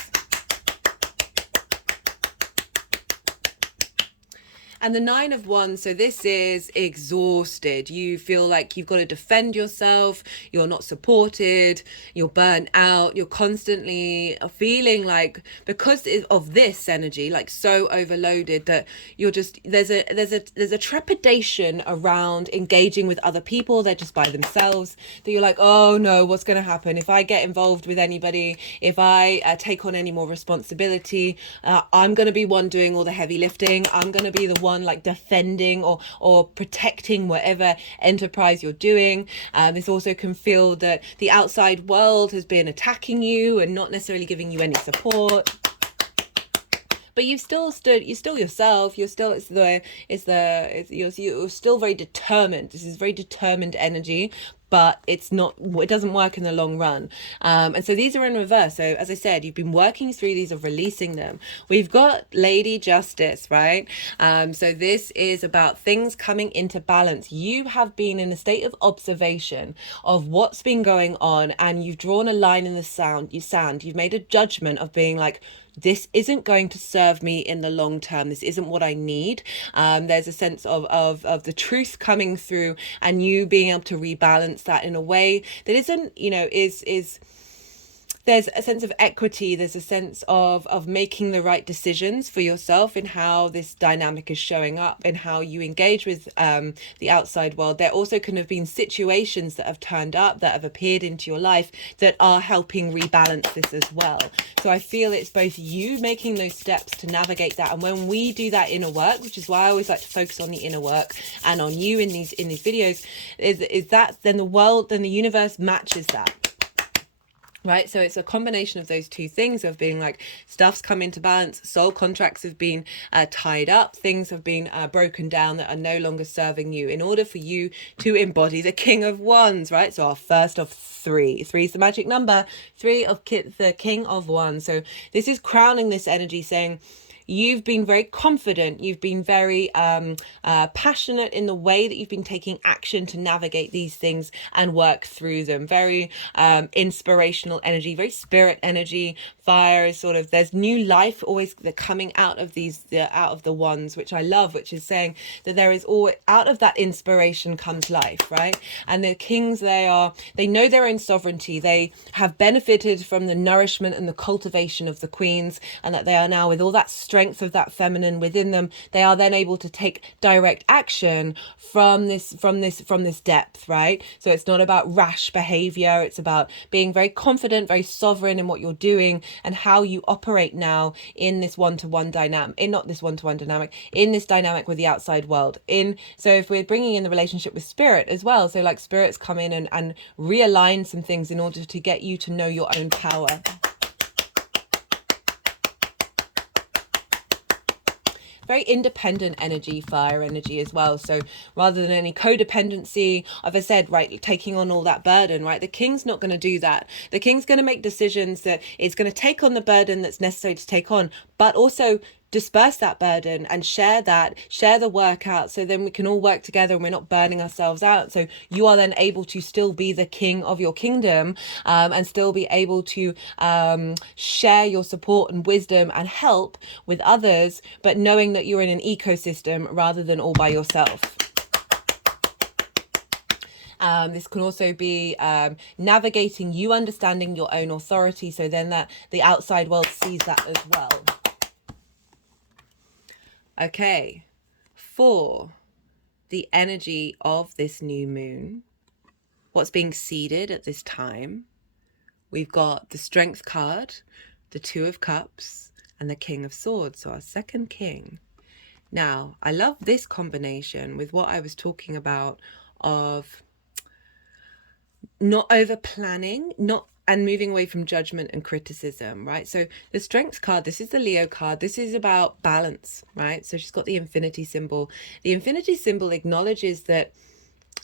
And the 9 of Wands, so this is exhausted. You feel like you've got to defend yourself. You're not supported. You're burnt out. You're constantly feeling like, because of this energy, like so overloaded, that you're just, there's a trepidation around engaging with other people. They're just by themselves. That you're like, oh no, what's going to happen if I get involved with anybody? If I take on any more responsibility, I'm going to be one doing all the heavy lifting. I'm going to be the one like defending or protecting whatever enterprise you're doing. This also can feel that the outside world has been attacking you and not necessarily giving you any support. But you're still yourself. You're still you're still very determined. This is very determined energy, but it doesn't work in the long run. And so these are in reverse. So as I said, you've been working through these, of releasing them. We've got Lady Justice, right? So this is about things coming into balance. You have been in a state of observation of what's been going on, and you've drawn a line in the sand. You've made a judgment of being like, this isn't going to serve me in the long term. This isn't what I need. There's a sense of the truth coming through, and you being able to rebalance rebalance that in a way that isn't, you know, is there's a sense of equity, there's a sense of making the right decisions for yourself in how this dynamic is showing up and how you engage with the outside world. There also can have been situations that have turned up, that have appeared into your life, that are helping rebalance this as well. So I feel it's both you making those steps to navigate that, and when we do that inner work, which is why I always like to focus on the inner work and on you in these videos, is that then the world, then the universe matches that. Right, so it's a combination of those two things, of being like, stuff's come into balance, soul contracts have been tied up, things have been broken down that are no longer serving you, in order for you to embody the King of Wands, right? So our first of three is the magic number, the King of Wands. So this is crowning this energy, saying, you've been very confident, you've been very passionate in the way that you've been taking action to navigate these things and work through them. Very inspirational energy, very spirit energy. Fire is sort of, there's new life always coming out of these, out of the wands, which I love, which is saying that there is always, out of that inspiration comes life, right? And the kings, they know their own sovereignty. They have benefited from the nourishment and the cultivation of the queens, and that they are now, with all that strength of that feminine within them, they are then able to take direct action from this depth, right? So it's not about rash behavior, it's about being very confident, very sovereign in what you're doing and how you operate now in this one-to-one dynamic, in this dynamic with the outside world. So if we're bringing in the relationship with spirit as well, so like spirits come in and realign some things in order to get you to know your own power. Very independent energy, fire energy as well. So rather than any codependency, as I said, right, taking on all that burden, right, the king's not going to do that. The king's going to make decisions that it's going to take on the burden that's necessary to take on, but also disperse that burden and share the work out, so then we can all work together and we're not burning ourselves out. So you are then able to still be the king of your kingdom, and still be able to share your support and wisdom and help with others, but knowing that you're in an ecosystem rather than all by yourself. This can also be navigating you understanding your own authority, so then that the outside world sees that as well. Okay, for the energy of this new moon, what's being seeded at this time, we've got the Strength card, the Two of Cups, and the King of Swords, so our second king. Now, I love this combination with what I was talking about of not over planning, and moving away from judgment and criticism, right? So the Strength card, this is the Leo card. This is about balance, right? So she's got the infinity symbol. The infinity symbol acknowledges that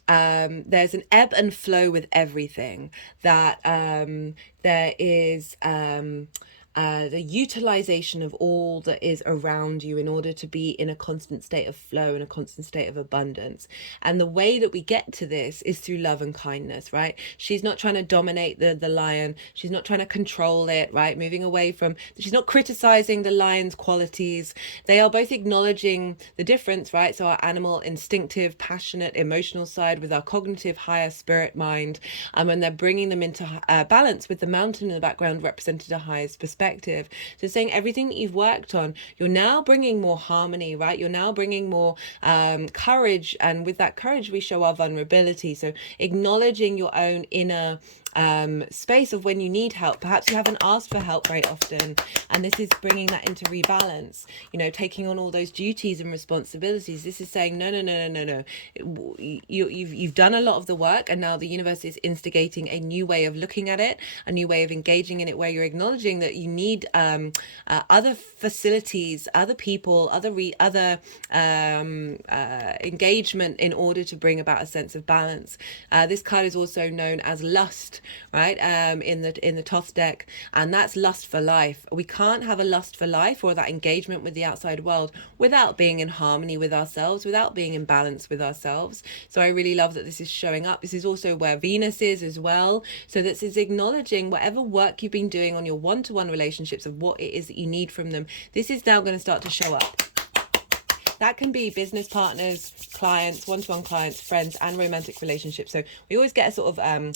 there's an ebb and flow with everything, that there is the utilization of all that is around you in order to be in a constant state of flow and a constant state of abundance. And the way that we get to this is through love and kindness, right? She's not trying to dominate the lion. She's not trying to control it, right? Moving away from, she's not criticizing the lion's qualities. They are both acknowledging the difference, right? So our animal, instinctive, passionate, emotional side with our cognitive, higher spirit mind. And they're bringing them into balance with the mountain in the background represented a highest perspective. So saying everything that you've worked on, you're now bringing more harmony, right? You're now bringing more courage, and with that courage we show our vulnerability. So acknowledging your own inner space of when you need help. Perhaps you haven't asked for help very often, and this is bringing that into rebalance, you know, taking on all those duties and responsibilities. This is saying no, you've done a lot of the work, and now the universe is instigating a new way of looking at it, a new way of engaging in it, where you're acknowledging that you need other facilities, other people, other engagement in order to bring about a sense of balance. This card is also known as lust, right, in the Thoth deck, and that's lust for life. We can't have a lust for life or that engagement with the outside world without being in harmony with ourselves, without being in balance with ourselves. So I really love that this is showing up. This is also where Venus is as well. So this is acknowledging whatever work you've been doing on your one-to-one relationships, of what it is that you need from them. This is now going to start to show up. that can be business partners, clients, one-to-one clients, friends, and romantic relationships. So we always get a sort of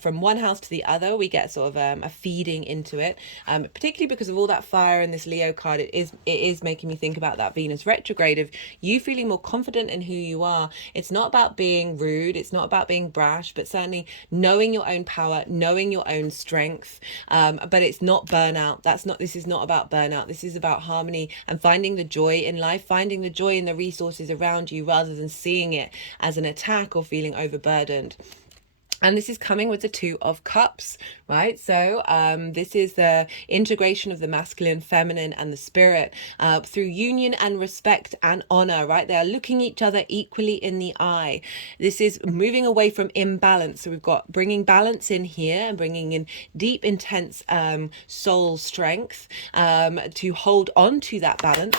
from one house to the other, we get sort of a feeding into it, particularly because of all that fire in this Leo card. It is making me think about that Venus retrograde of you feeling more confident in who you are. It's not about being rude, it's not about being brash, but certainly knowing your own power, knowing your own strength. But it's not burnout. This is not about burnout. This is about harmony and finding the joy in life, finding the joy in the resources around you rather than seeing it as an attack or feeling overburdened. And this is coming with the Two of Cups, right? So this is the integration of the masculine, feminine, and the spirit through union and respect and honor, right? They are looking each other equally in the eye. This is moving away from imbalance. So we've got bringing balance in here and bringing in deep, intense soul strength to hold on to that balance.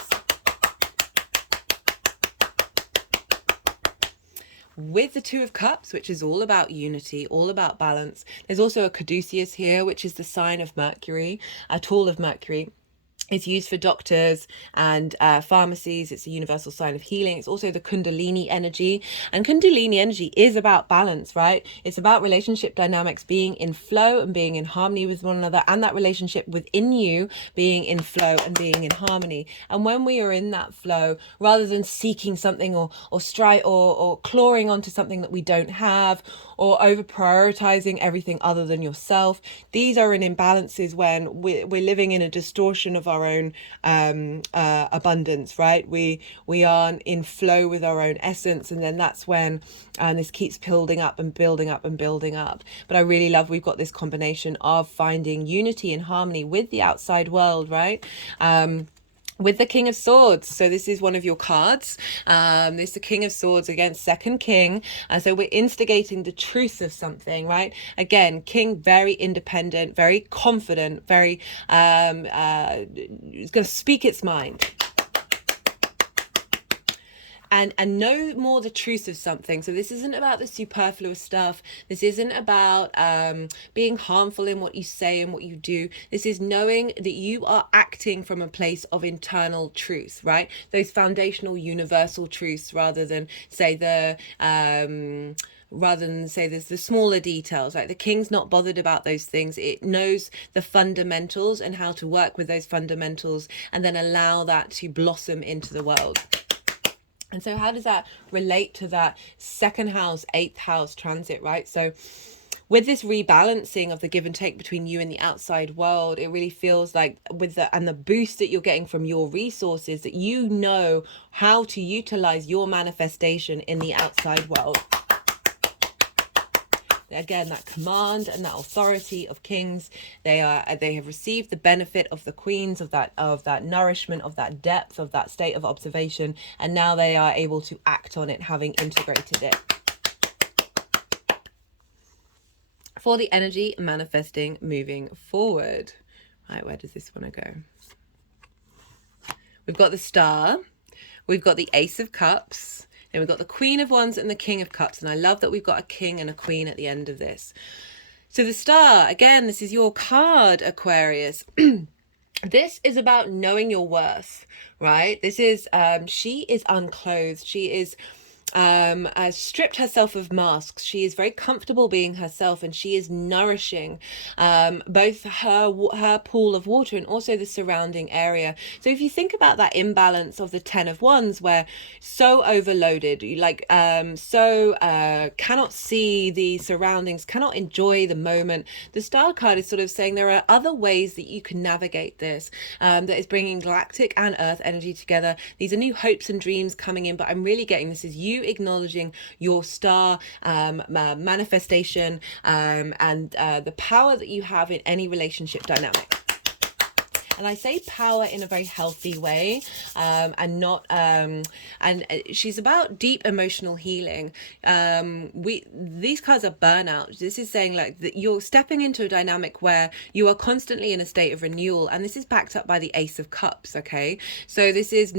With the Two of Cups, which is all about unity, all about balance. There's also a caduceus here, which is the sign of Mercury, a tool of Mercury. It's used for doctors and pharmacies. It's a universal sign of healing. It's also the Kundalini energy. And Kundalini energy is about balance, right? It's about relationship dynamics being in flow and being in harmony with one another, and that relationship within you being in flow and being in harmony. And when we are in that flow, rather than seeking something or clawing onto something that we don't have, or over prioritizing everything other than yourself, these are in imbalances when we're living in a distortion of our own abundance, right? We aren't in flow with our own essence, and then that's when this keeps building up and building up and building up. But I really love we've got this combination of finding unity and harmony with the outside world, right? With the King of Swords. So this is one of your cards. This is the King of Swords against Second King. So we're instigating the truth of something, right? Again, King, very independent, very confident, very, it's going to speak its mind. And know more the truth of something. So this isn't about the superfluous stuff. This isn't about being harmful in what you say and what you do. This is knowing that you are acting from a place of internal truth, right? Those foundational universal truths, rather than say there's the smaller details. Like the King's not bothered about those things. It knows the fundamentals and how to work with those fundamentals and then allow that to blossom into the world. And so how does that relate to that second house, eighth house transit, right? So with this rebalancing of the give and take between you and the outside world, it really feels like with the boost that you're getting from your resources, that you know how to utilize your manifestation in the outside world. Again, that command and that authority of kings, they have received the benefit of the queens, of that nourishment, of that depth, of that state of observation, and now they are able to act on it, having integrated it. For the energy manifesting moving forward. Right, where does this want to go? We've got the Star, we've got the Ace of Cups, then we've got the Queen of Wands and the King of Cups. And I love that we've got a king and a queen at the end of this. So the Star, again, this is your card, Aquarius. This is about knowing your worth, right? This is, she is unclothed. She is stripped herself of masks. She is very comfortable being herself, and she is nourishing both her pool of water and also the surrounding area. So if you think about that imbalance of the Ten of Wands, where so overloaded, you cannot see the surroundings, cannot enjoy the moment, the Star card is sort of saying there are other ways that you can navigate this, that is bringing galactic and earth energy together. These are new hopes and dreams coming in, but I'm really getting this is you acknowledging your star manifestation and the power that you have in any relationship dynamic. And I say power in a very healthy way, and not and she's about deep emotional healing. These cards are burnout. This is saying like that you're stepping into a dynamic where you are constantly in a state of renewal, and this is backed up by the Ace of Cups. Okay, so this is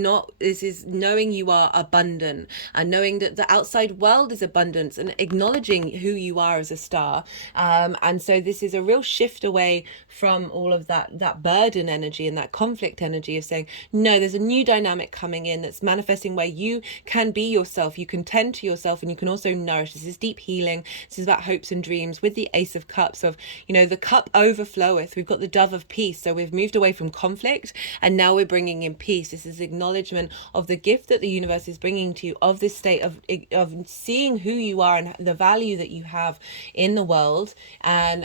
knowing you are abundant and knowing that the outside world is abundance and acknowledging who you are as a star. And so this is a real shift away from all of that burden energy energy and that conflict energy of saying, no, there's a new dynamic coming in that's manifesting where you can be yourself, you can tend to yourself, and you can also nourish. This is deep healing. This is about hopes and dreams with the Ace of Cups of, you know, the cup overfloweth. We've got the dove of peace. So we've moved away from conflict and now we're bringing in peace. This is acknowledgement of the gift that the universe is bringing to you, of this state of seeing who you are and the value that you have in the world, and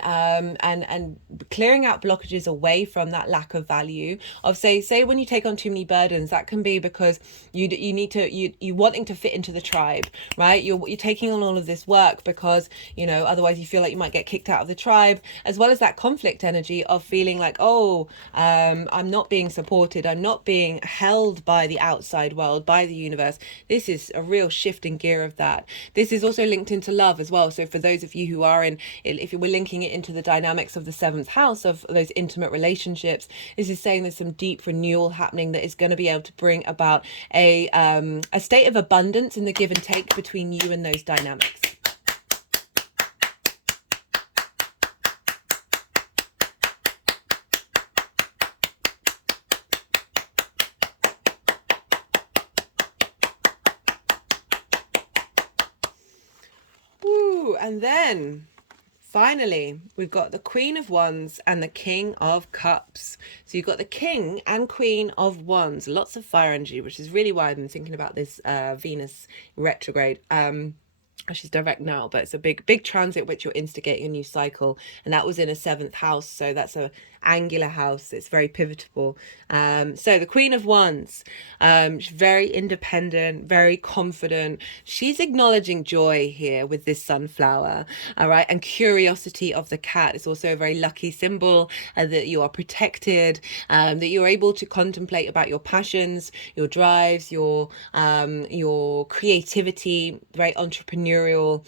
clearing out blockages away from that lack of value of say when you take on too many burdens, that can be because you wanting to fit into the tribe, right? You're taking on all of this work because, you know, otherwise you feel like you might get kicked out of the tribe, as well as that conflict energy of feeling like, I'm not being supported, I'm not being held by the outside world, by the universe. This is a real shift in gear of that. This is also linked into love as well. So for those of you who are in, if we're linking it into the dynamics of the 7th house of those intimate relationships, this is saying there's some deep renewal happening that is going to be able to bring about a state of abundance in the give and take between you and those dynamics. And then finally, we've got the Queen of Wands and the King of Cups. So you've got the King and Queen of Wands, lots of fire energy, which is really why I've been thinking about this Venus retrograde. She's direct now, but it's a big transit which you're instigating a new cycle, and that was in a 7th house, so that's a angular house. It's very pivotal. So the Queen of Wands, she's very independent, very confident. She's acknowledging joy here with this sunflower, all right, and curiosity of the cat. It's also a very lucky symbol that you are protected, that you're able to contemplate about your passions, your drives, your creativity, very entrepreneurial,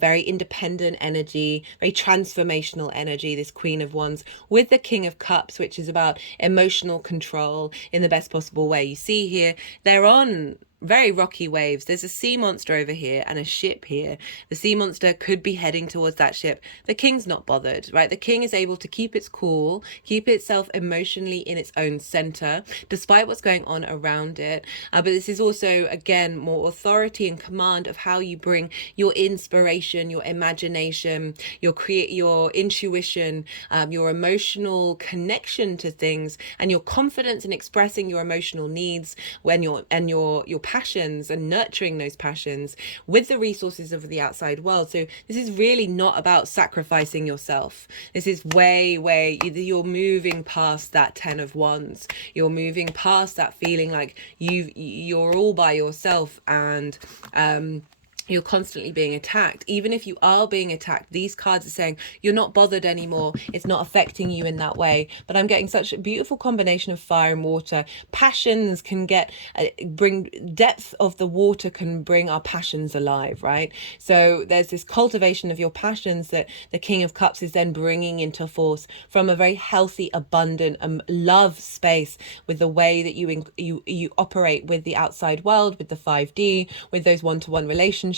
very independent energy, very transformational energy, this Queen of Wands, with the King of Cups, which is about emotional control in the best possible way. You see here, they're on very rocky waves. There's a sea monster over here and a ship here. The sea monster could be heading towards that ship. The king's not bothered, right? The king is able to keep its cool, keep itself emotionally in its own center, despite what's going on around it. But this is also, again, more authority and command of how you bring your inspiration, your imagination, your intuition, your emotional connection to things, and your confidence in expressing your emotional needs when your passions and nurturing those passions with the resources of the outside world. So this is really not about sacrificing yourself. This is way you're moving past that 10 of Wands. You're moving past that feeling like you're all by yourself and you're constantly being attacked. Even if you are being attacked, these cards are saying you're not bothered anymore. It's not affecting you in that way. But I'm getting such a beautiful combination of fire and water. Passions can bring depth of the water, can bring our passions alive, right? So there's this cultivation of your passions that the King of Cups is then bringing into force from a very healthy, abundant love space, with the way that you operate with the outside world, with the 5D, with those one-to-one relationships.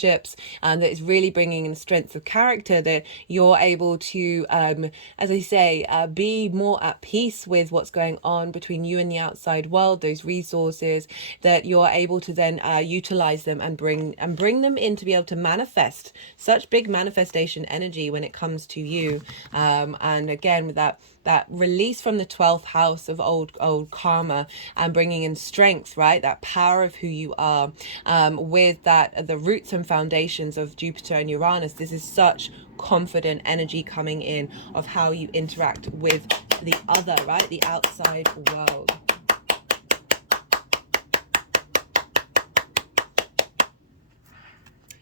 And that is really bringing in strength of character, that you're able to, as I say, be more at peace with what's going on between you and the outside world, those resources, that you're able to then utilize them and bring them in to be able to manifest such big manifestation energy when it comes to you. And again, with that release from the 12th house of old karma, and bringing in strength, right? That power of who you are, with the roots and foundations of Jupiter and Uranus. This is such confident energy coming in of how you interact with the other, right? The outside world.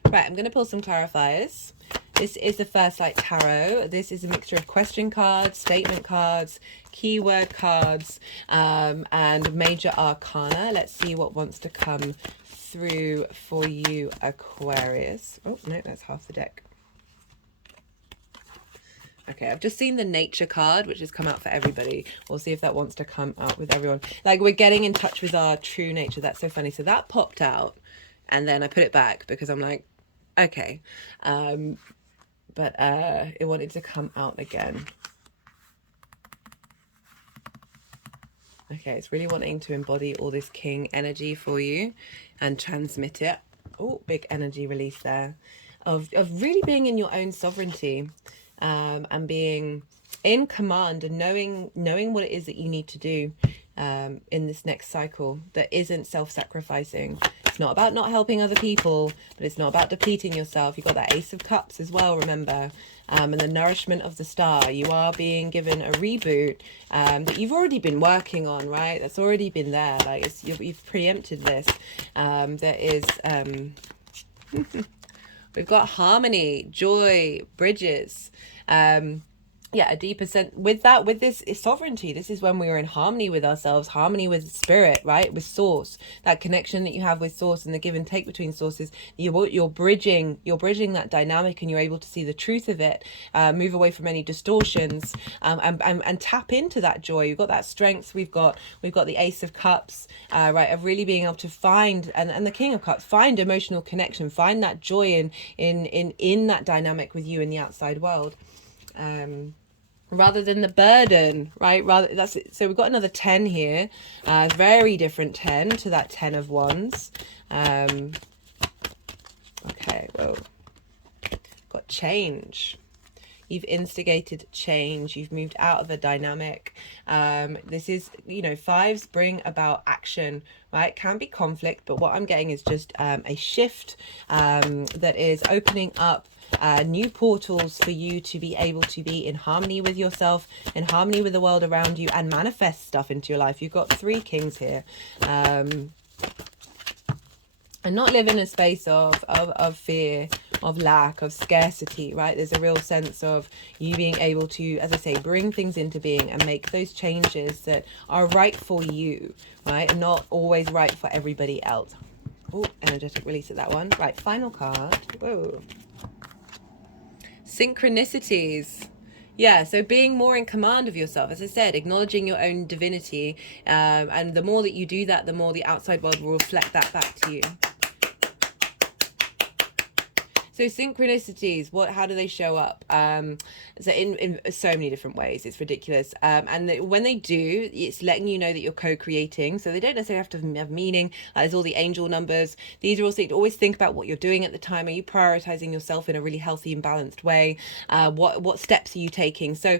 Right, I'm going to pull some clarifiers. This is the First Light Tarot. This is a mixture of question cards, statement cards, keyword cards, and major arcana. Let's see what wants to come through for you, Aquarius. Oh, no, that's half the deck. Okay, I've just seen the nature card, which has come out for everybody. We'll see if that wants to come out with everyone. Like, we're getting in touch with our true nature. That's so funny. So that popped out, and then I put it back because I'm like, okay. But it wanted to come out again. Okay, it's really wanting to embody all this king energy for you and transmit it. Oh, big energy release there. Of really being in your own sovereignty, and being in command and knowing what it is that you need to do in this next cycle that isn't self-sacrificing. It's not about not helping other people, but it's not about depleting yourself. You've got that Ace of Cups as well, remember. And the nourishment of the star. You are being given a reboot that you've already been working on, right? That's already been there. Like you've preempted this. There is we've got harmony, joy, bridges. Yeah, a deeper sense with that, with this is sovereignty. This is when we are in harmony with ourselves, harmony with spirit, right? With source, that connection that you have with source and the give and take between sources. You're bridging that dynamic, and you're able to see the truth of it, move away from any distortions, and tap into that joy. You've got that strength. We've got the Ace of Cups, right? Of really being able to find, and the King of Cups, find emotional connection, find that joy in that dynamic with you in the outside world. Rather than the burden, right? So we've got another 10 here, very different 10 to that 10 of Wands. Okay, well, got change. You've instigated change. You've moved out of a dynamic. This is, fives bring about action, right? Can be conflict, but what I'm getting is just a shift that is opening up new portals for you to be able to be in harmony with yourself, in harmony with the world around you, and manifest stuff into your life. You've got 3 kings here. And not live in a space of fear, of lack, of scarcity, right? There's a real sense of you being able to, as I say, bring things into being and make those changes that are right for you, right? And not always right for everybody else. Oh, energetic release of that one. Right, final card. Whoa. Synchronicities. Yeah, so being more in command of yourself, as I said, acknowledging your own divinity, and the more that you do that, the more the outside world will reflect that back to you. So synchronicities, how do they show up? So in so many different ways, it's ridiculous. And when they do, it's letting you know that you're co-creating. So they don't necessarily have to have meaning. There's all the angel numbers. These are also, always think about what you're doing at the time. Are you prioritizing yourself in a really healthy and balanced way? What steps are you taking? So,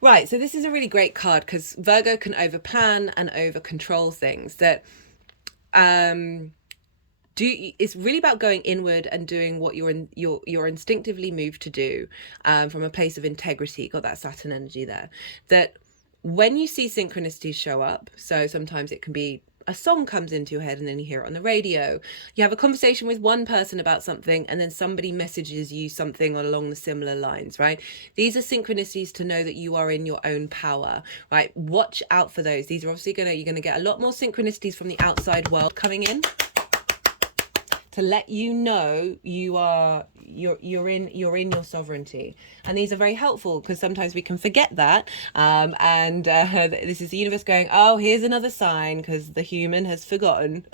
right, so this is a really great card because Virgo can over-plan and over-control things that... it's really about going inward and doing what you're instinctively moved to do, from a place of integrity. Got that Saturn energy there. That when you see synchronicities show up, so sometimes it can be a song comes into your head and then you hear it on the radio. You have a conversation with one person about something and then somebody messages you something along the similar lines, right? These are synchronicities to know that you are in your own power, right? Watch out for those. These are obviously you're gonna get a lot more synchronicities from the outside world coming in, to let you know you're in your sovereignty. And these are very helpful because sometimes we can forget that, this is the universe going, oh, here's another sign because the human has forgotten.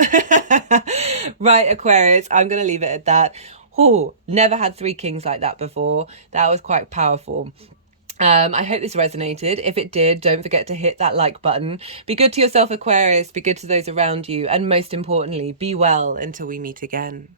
Right, Aquarius, I'm gonna leave it at that. Oh, never had 3 kings like that before. That was quite powerful. I hope this resonated. If it did, don't forget to hit that like button. Be good to yourself, Aquarius. Be good to those around you. And most importantly, be well until we meet again.